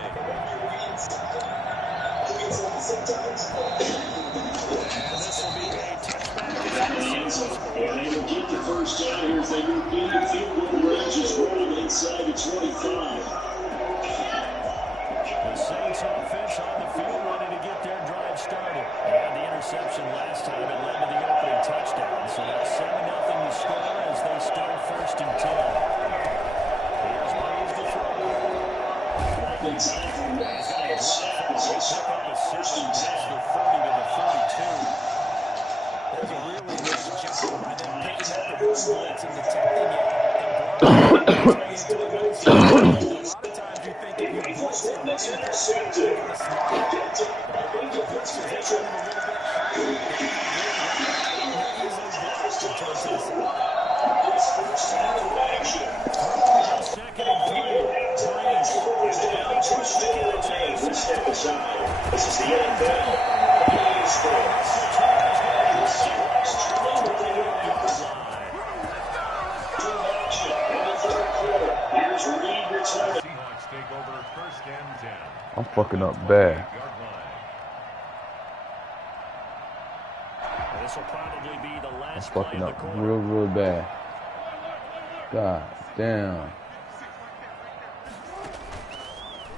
Sometimes. This will be a touchback. And they will get the first down here as they move in the field goal range is rolling inside the 25. The Saints offense on the field ready to get their drive started. They had the interception last time. It led to the opening touchdown. So that's 7-0 to score as they start 1st and 10. Here's Breeze to throw. It's time for Miles. Pick up a 6 and 10. The 30 to the 32. There's a really good job by them picking up the blitz and detecting it. A lot of times you think if you blitz it, That's intercepted. This is the NFL. Here's Reed returning. Seahawks take over 1st and 10. I'm fucking up bad. This will probably be the I'm last fucking play up of the quarter. real bad. God damn.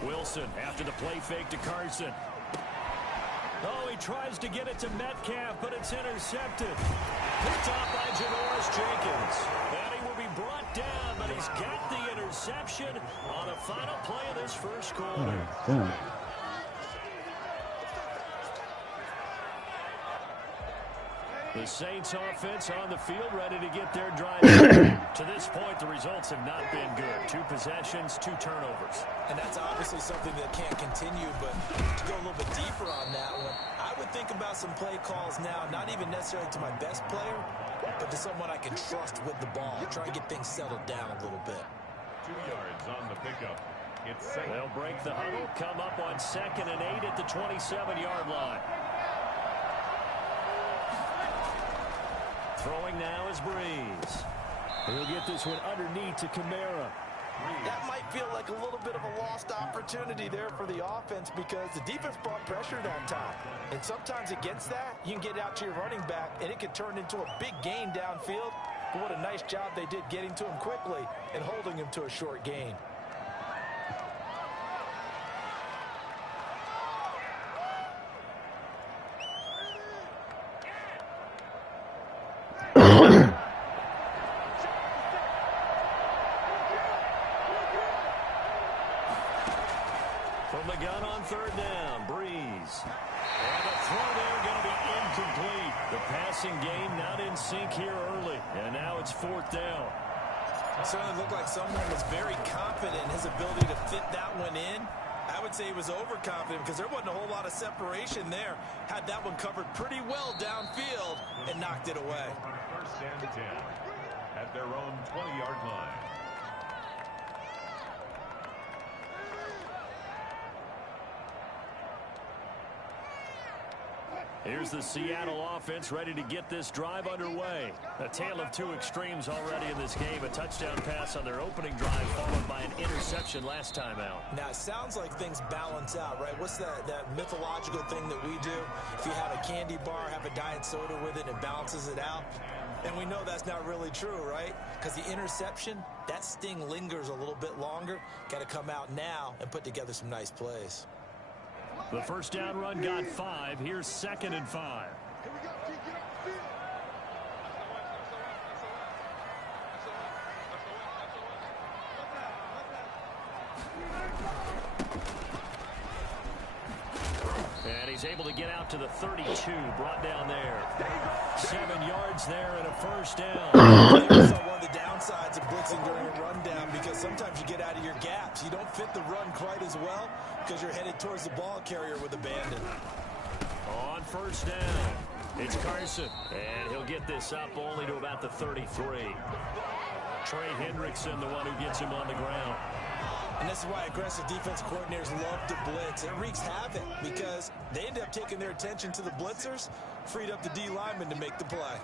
Wilson after the play fake to Carson. Oh, he tries to get it to Metcalf, but it's intercepted. Picked off by Janoris Jenkins. And he will be brought down, but he's got the interception on the final play of this first quarter. Damn. The Saints offense on the field ready to get their drive. To this point, the results have not been good. 2 possessions, 2 turnovers. And that's obviously something that can't continue, but to go a little bit deeper on that one, I would think about some play calls now, not even necessarily to my best player, but to someone I can trust with the ball. Try and get things settled down a little bit. 2 yards on the pickup. It's second. They'll break the huddle, come up on 2nd and 8 at the 27-yard line. Throwing now is Breeze. He'll get this one underneath to Kamara. That might feel like a little bit of a lost opportunity there for the offense because the defense brought pressure that time. And sometimes against that, you can get out to your running back, and it can turn into a big gain downfield. but what a nice job they did getting to him quickly and holding him to a short gain. From the gun on third down, Breeze. And the throw there going to be incomplete. The passing game not in sync here early. And now it's fourth down. It certainly looked like someone was very confident in his ability to fit that one in. I would say he was overconfident because there wasn't a whole lot of separation there. Had that one covered pretty well downfield and knocked it away. First and 10 at their own 20-yard line. Here's the Seattle offense ready to get this drive underway. A tale of two extremes already in this game. A touchdown pass on their opening drive followed by an interception last time out. Now, it sounds like things balance out, right? What's that mythological thing that we do? If you have a candy bar, have a diet soda with it, it balances it out. And we know that's not really true, right? Because the interception, that sting lingers a little bit longer. Got to come out now and put together some nice plays. The first down run got 5. Here's 2nd and 5. And he's able to get out to the 32, brought down there. 7 yards there and a first down. One of the downsides of blitzing during a rundown, because sometimes you get out of your gaps. You don't fit the run quite as well because you're headed towards the ball carrier with abandon. On first down, it's Carson, and he'll get this up only to about the 33. Trey Hendrickson, the one who gets him on the ground. And this is why aggressive defense coordinators love to blitz. It wreaks havoc because they end up taking their attention to the blitzers, freed up the D lineman to make the play.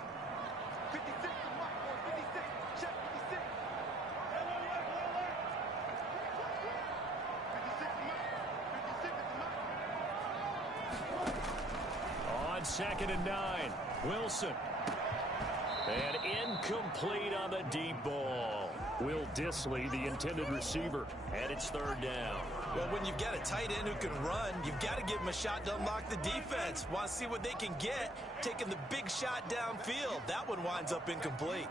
On 2nd and 9, Wilson. And incomplete on the deep ball. Will Dissly, the intended receiver, and it's 3rd down. Well, when you've got a tight end who can run, you've got to give him a shot to unlock the defense. Want to see what they can get, taking the big shot downfield. That one winds up incomplete.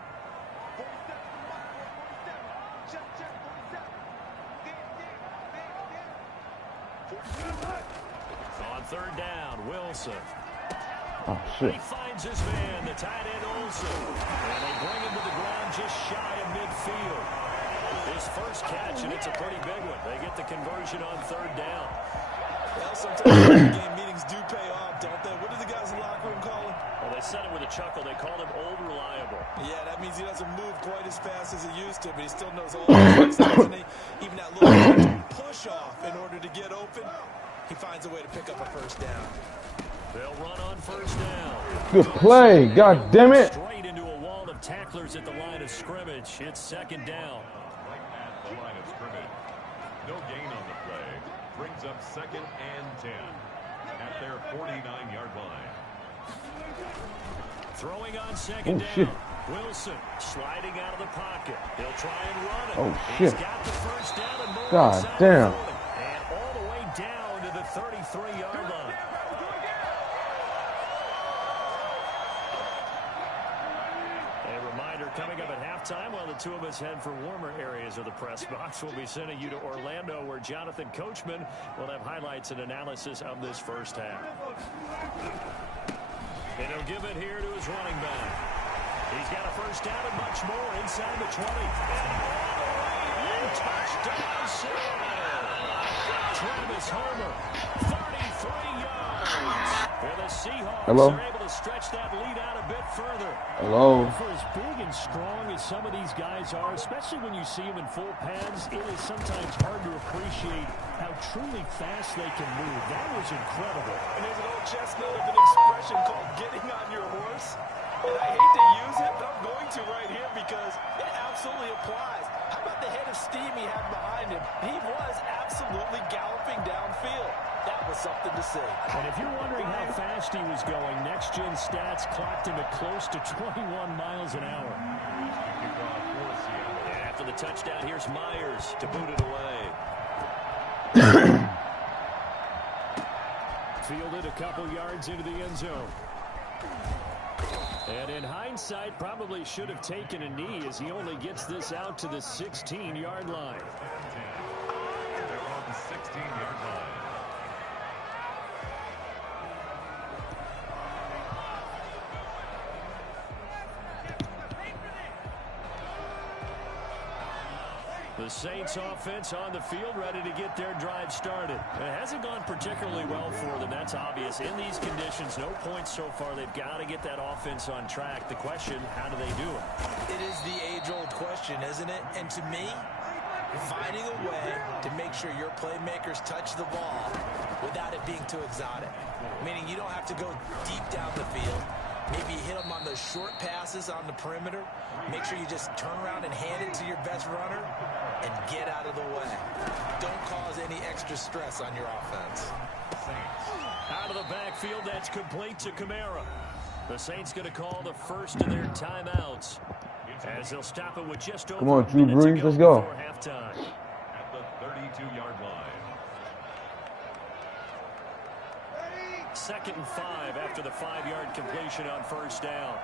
On 3rd down, Wilson. Oh, shit. He finds his man, the tight end Olsen. And they bring him to the ground just shy of midfield. His first catch, and it's a pretty big one. They get the conversion on 3rd down. Well, sometimes game meetings do pay off, don't they? What do the guys in the locker room call him? Well, they said it with a chuckle. They called him Old Reliable. Yeah, that means he doesn't move quite as fast as he used to, but he still knows all the tricks, doesn't he? Even that little push off in order to get open, he finds a way to pick up a first down. They'll run on first down. Good play. God damn it. Straight into a wall of tacklers at the line of scrimmage. It's 2nd down. Right at the line of scrimmage. No gain on the play. Brings up 2nd and 10 at their 49-yard line. Throwing on 2nd down. Shit. Wilson sliding out of the pocket. He'll try and run it. Oh, He's shit. got the first down and more God inside damn. the 40. And all the way down to the 33-yard line. A reminder coming up at halftime while the two of us head for warmer areas of the press box. We'll be sending you to Orlando where Jonathan Coachman will have highlights and analysis of this first half. And he'll give it here to his running back. He's got a first down and much more inside the 20. And all the way in, touchdown save. Travis Homer, 33 yards. And the Seahawks are able to stretch that lead out a bit further. Hello. For as big and strong as some of these guys are, especially when you see them in full pads, it is sometimes hard to appreciate how truly fast they can move. That was incredible. And there's an old chestnut of an expression called getting on your horse. And I hate to use it, but I'm going to right here because it absolutely applies. How about the head of steam he had behind him? He was absolutely galloping downfield. That was something to see. And if you're wondering how fast he was going, Next Gen Stats clocked him at close to 21 miles an hour. touchdown. Here's Myers to boot it away. Fielded a couple yards into the end zone. And in hindsight, probably should have taken a knee as he only gets this out to the 16-yard line. They're on the 16-yard line. The Saints offense on the field, ready to get their drive started. It hasn't gone particularly well for them. That's obvious. In these conditions, no points so far. They've got to get that offense on track. The question, how do they do it? It is the age-old question, isn't it? And to me, finding a way to make sure your playmakers touch the ball without it being too exotic. Meaning you don't have to go deep down the field. Maybe hit them on those short passes on the perimeter. Make sure you just turn around and hand it to your best runner and get out of the way. Don't cause any extra stress on your offense. Out of the backfield, that's complete to Kamara. The Saints going to call the first of their timeouts as they'll stop it with just over Come on, Drew Brees, let's go. Halftime. At the 32-yard line. 2nd and 5 after the 5-yard completion on first down.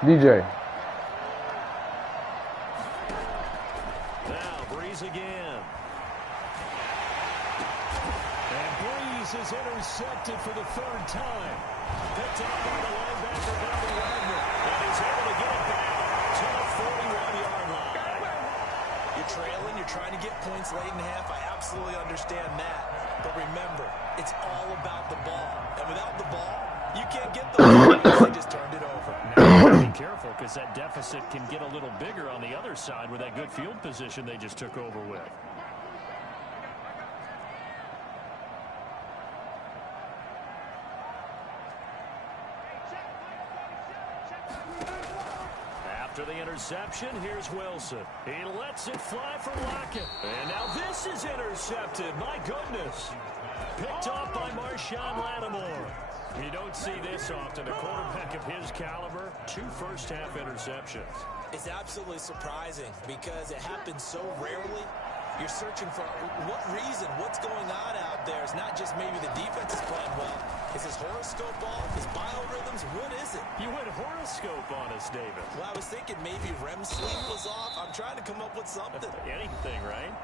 DJ. Now Brees again. And Brees is intercepted for the 3rd time. Picked up by the linebacker, Melvin Wagner. And he's able to get it back to the 41-yard line. You're trailing, you're trying to get points late in half. I absolutely understand that. But remember, it's all about the ball. And without the ball, you can't get the ball because they just turned it over. Now, be careful because that deficit can get a little bigger on the other side with that good field position they just took over with. After the interception, here's Wilson. He lets it fly from Lockett. And now this is intercepted. My goodness. Picked off by Marshawn Lattimore. You don't see this often. A quarterback of his caliber, 2 first-half interceptions. It's absolutely surprising because it happens so rarely. You're searching for what reason, what's going on out there. It's not just maybe the defense is playing well. Is his horoscope off? His biorhythms? What is it? You went horoscope on us, David. Well, I was thinking maybe REM sleep was off. I'm trying to come up with something. Anything, right?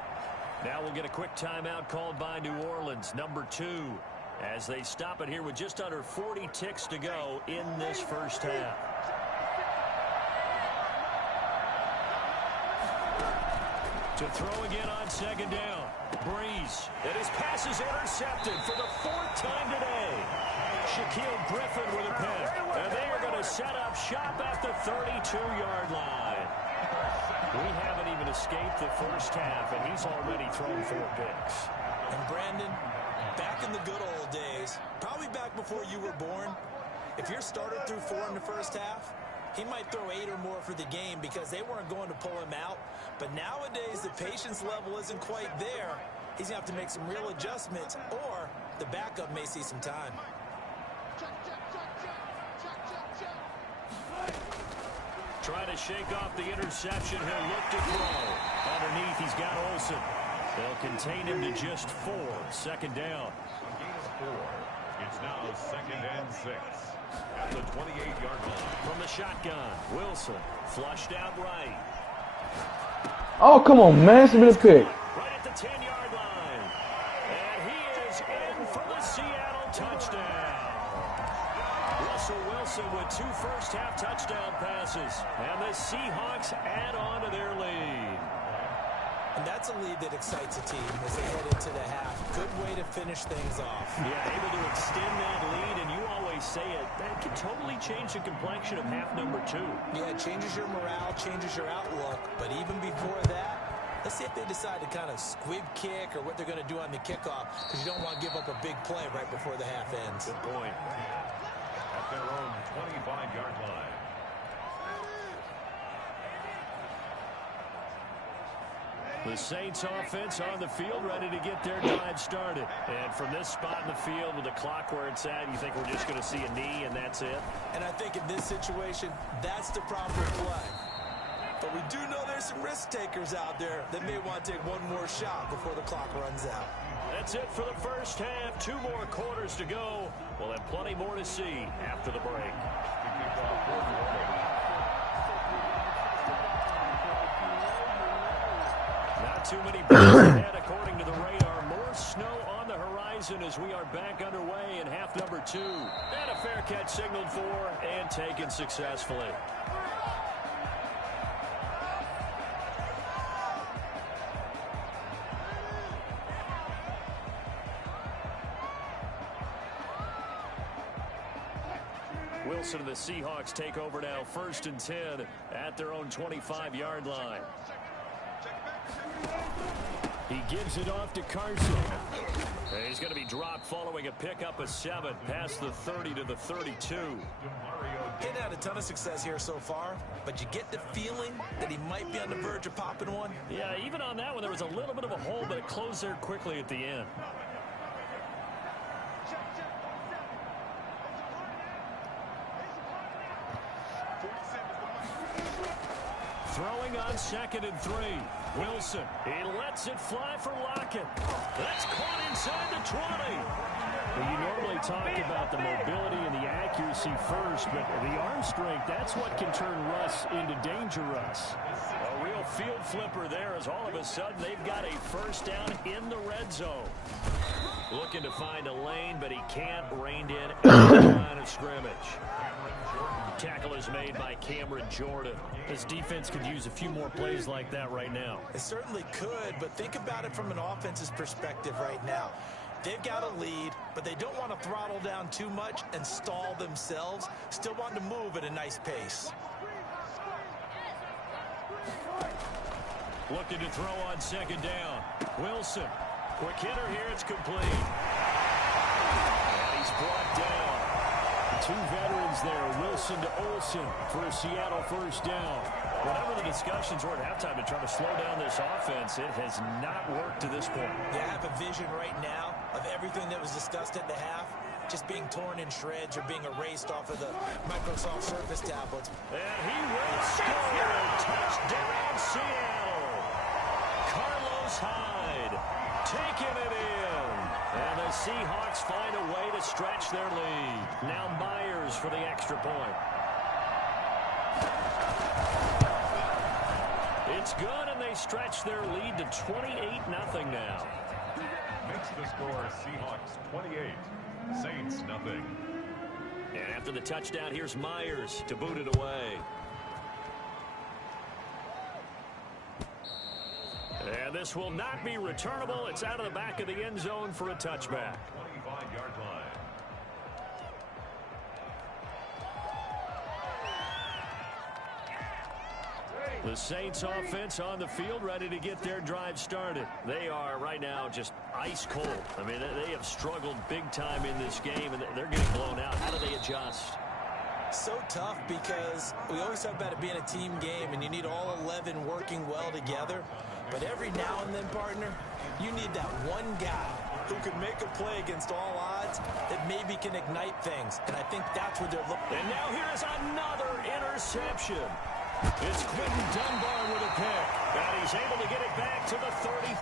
Now we'll get a quick timeout called by New Orleans, number 2, as they stop it here with just under 40 ticks to go in this first half. To throw again on 2nd down. Brees. And his pass is intercepted for the 4th time today. Shaquille Griffin with a pick. And they are going to set up shop at the 32-yard line. We haven't even escaped the first half, and he's already thrown 4 picks. And Brandon, back in the good old days, probably back before you were born, if your starter threw 4 in the first half, he might throw 8 or more for the game because they weren't going to pull him out. But nowadays, the patience level isn't quite there. He's going to have to make some real adjustments, or the backup may see some time. Trying to shake off the interception. He'll look to throw. Underneath, he's got Olsen. They'll contain him to just 4. 2nd down. A gain of 4. It's now 2nd and 6. At the 28-yard line. From the shotgun, Wilson flushed out right. Oh, come on, man. It's been a pick. Right at the 10-yard line. And he is in for the Seattle touchdown. Russell Wilson with 2 first-half touchdown passes. And the Seahawks add on to their lead. And that's a lead that excites a team as they head into the half. Good way to finish things off. Yeah, able to extend that lead, and you always say it, that can totally change the complexion of half number 2. Yeah, it changes your morale, changes your outlook. But even before that, let's see if they decide to kind of squib kick or what they're going to do on the kickoff, because you don't want to give up a big play right before the half ends. Good point. At their own 25-yard line. The Saints offense on the field, ready to get their drive started. And from this spot in the field with the clock where it's at, you think we're just going to see a knee and that's it? And I think in this situation, that's the proper play. But But we do know there's some risk takers out there that may want to take one more shot before the clock runs out. That's it for the first half. 2 more quarters to go. We'll have plenty more to see after the break. Not too many breaks ahead according to the radar. More snow on the horizon as we are back underway in half number 2. And a fair catch signaled for and taken successfully. Wilson and the Seahawks take over now, 1st and 10 at their own 25-yard line. He gives it off to Carson. And he's going to be dropped following a pickup of 7 past the 30 to the 32. He's had a ton of success here so far, but you get the feeling that he might be on the verge of popping one. Yeah, even on that one, there was a little bit of a hole, but it closed there quickly at the end. Throwing on 2nd and 3. Wilson, he lets it fly for Lockett. That's caught inside the 20. Well, you normally talk about the mobility and the accuracy first, but the arm strength, that's what can turn Russ into Danger Russ. A real field flipper there as all of a sudden they've got a first down in the red zone. Looking to find a lane, but he can't. Reined in at the line of scrimmage. Tackle is made by Cameron Jordan. This defense could use a few more plays like that right now. It certainly could, but think about it from an offense's perspective right now. They've got a lead, but they don't want to throttle down too much and stall themselves. Still want to move at a nice pace. Looking to throw on 2nd down. Wilson. Quick hitter here. It's complete. And he's brought down. 2 veterans there, Wilson to Olsen for a Seattle first down. Whatever the discussions were at halftime to try to slow down this offense, it has not worked to this point. Yeah, I have a vision right now of everything that was discussed at the half just being torn in shreds or being erased off of the Microsoft Surface tablets. And he will score. Touchdown, Seattle. Carlos Hyde taking it in. And the Seahawks find a way to stretch their lead. Now Myers for the extra point. It's good, and they stretch their lead to 28-0 now. Makes the score Seahawks 28, Saints nothing. And after the touchdown, here's Myers to boot it away. And this will not be returnable. It's out of the back of the end zone for a touchback. 25-yard line. The Saints offense on the field ready to get their drive started. They are right now just ice cold. I mean, they have struggled big time in this game, and they're getting blown out. How do they adjust? So tough because we always talk about it being a team game, and you need all 11 working well together. But every now and then, partner, you need that one guy who can make a play against all odds that maybe can ignite things. And I think that's what they're looking for. And now here's another interception. It's Quentin Dunbar with a pick. And he's able to get it back to the 30.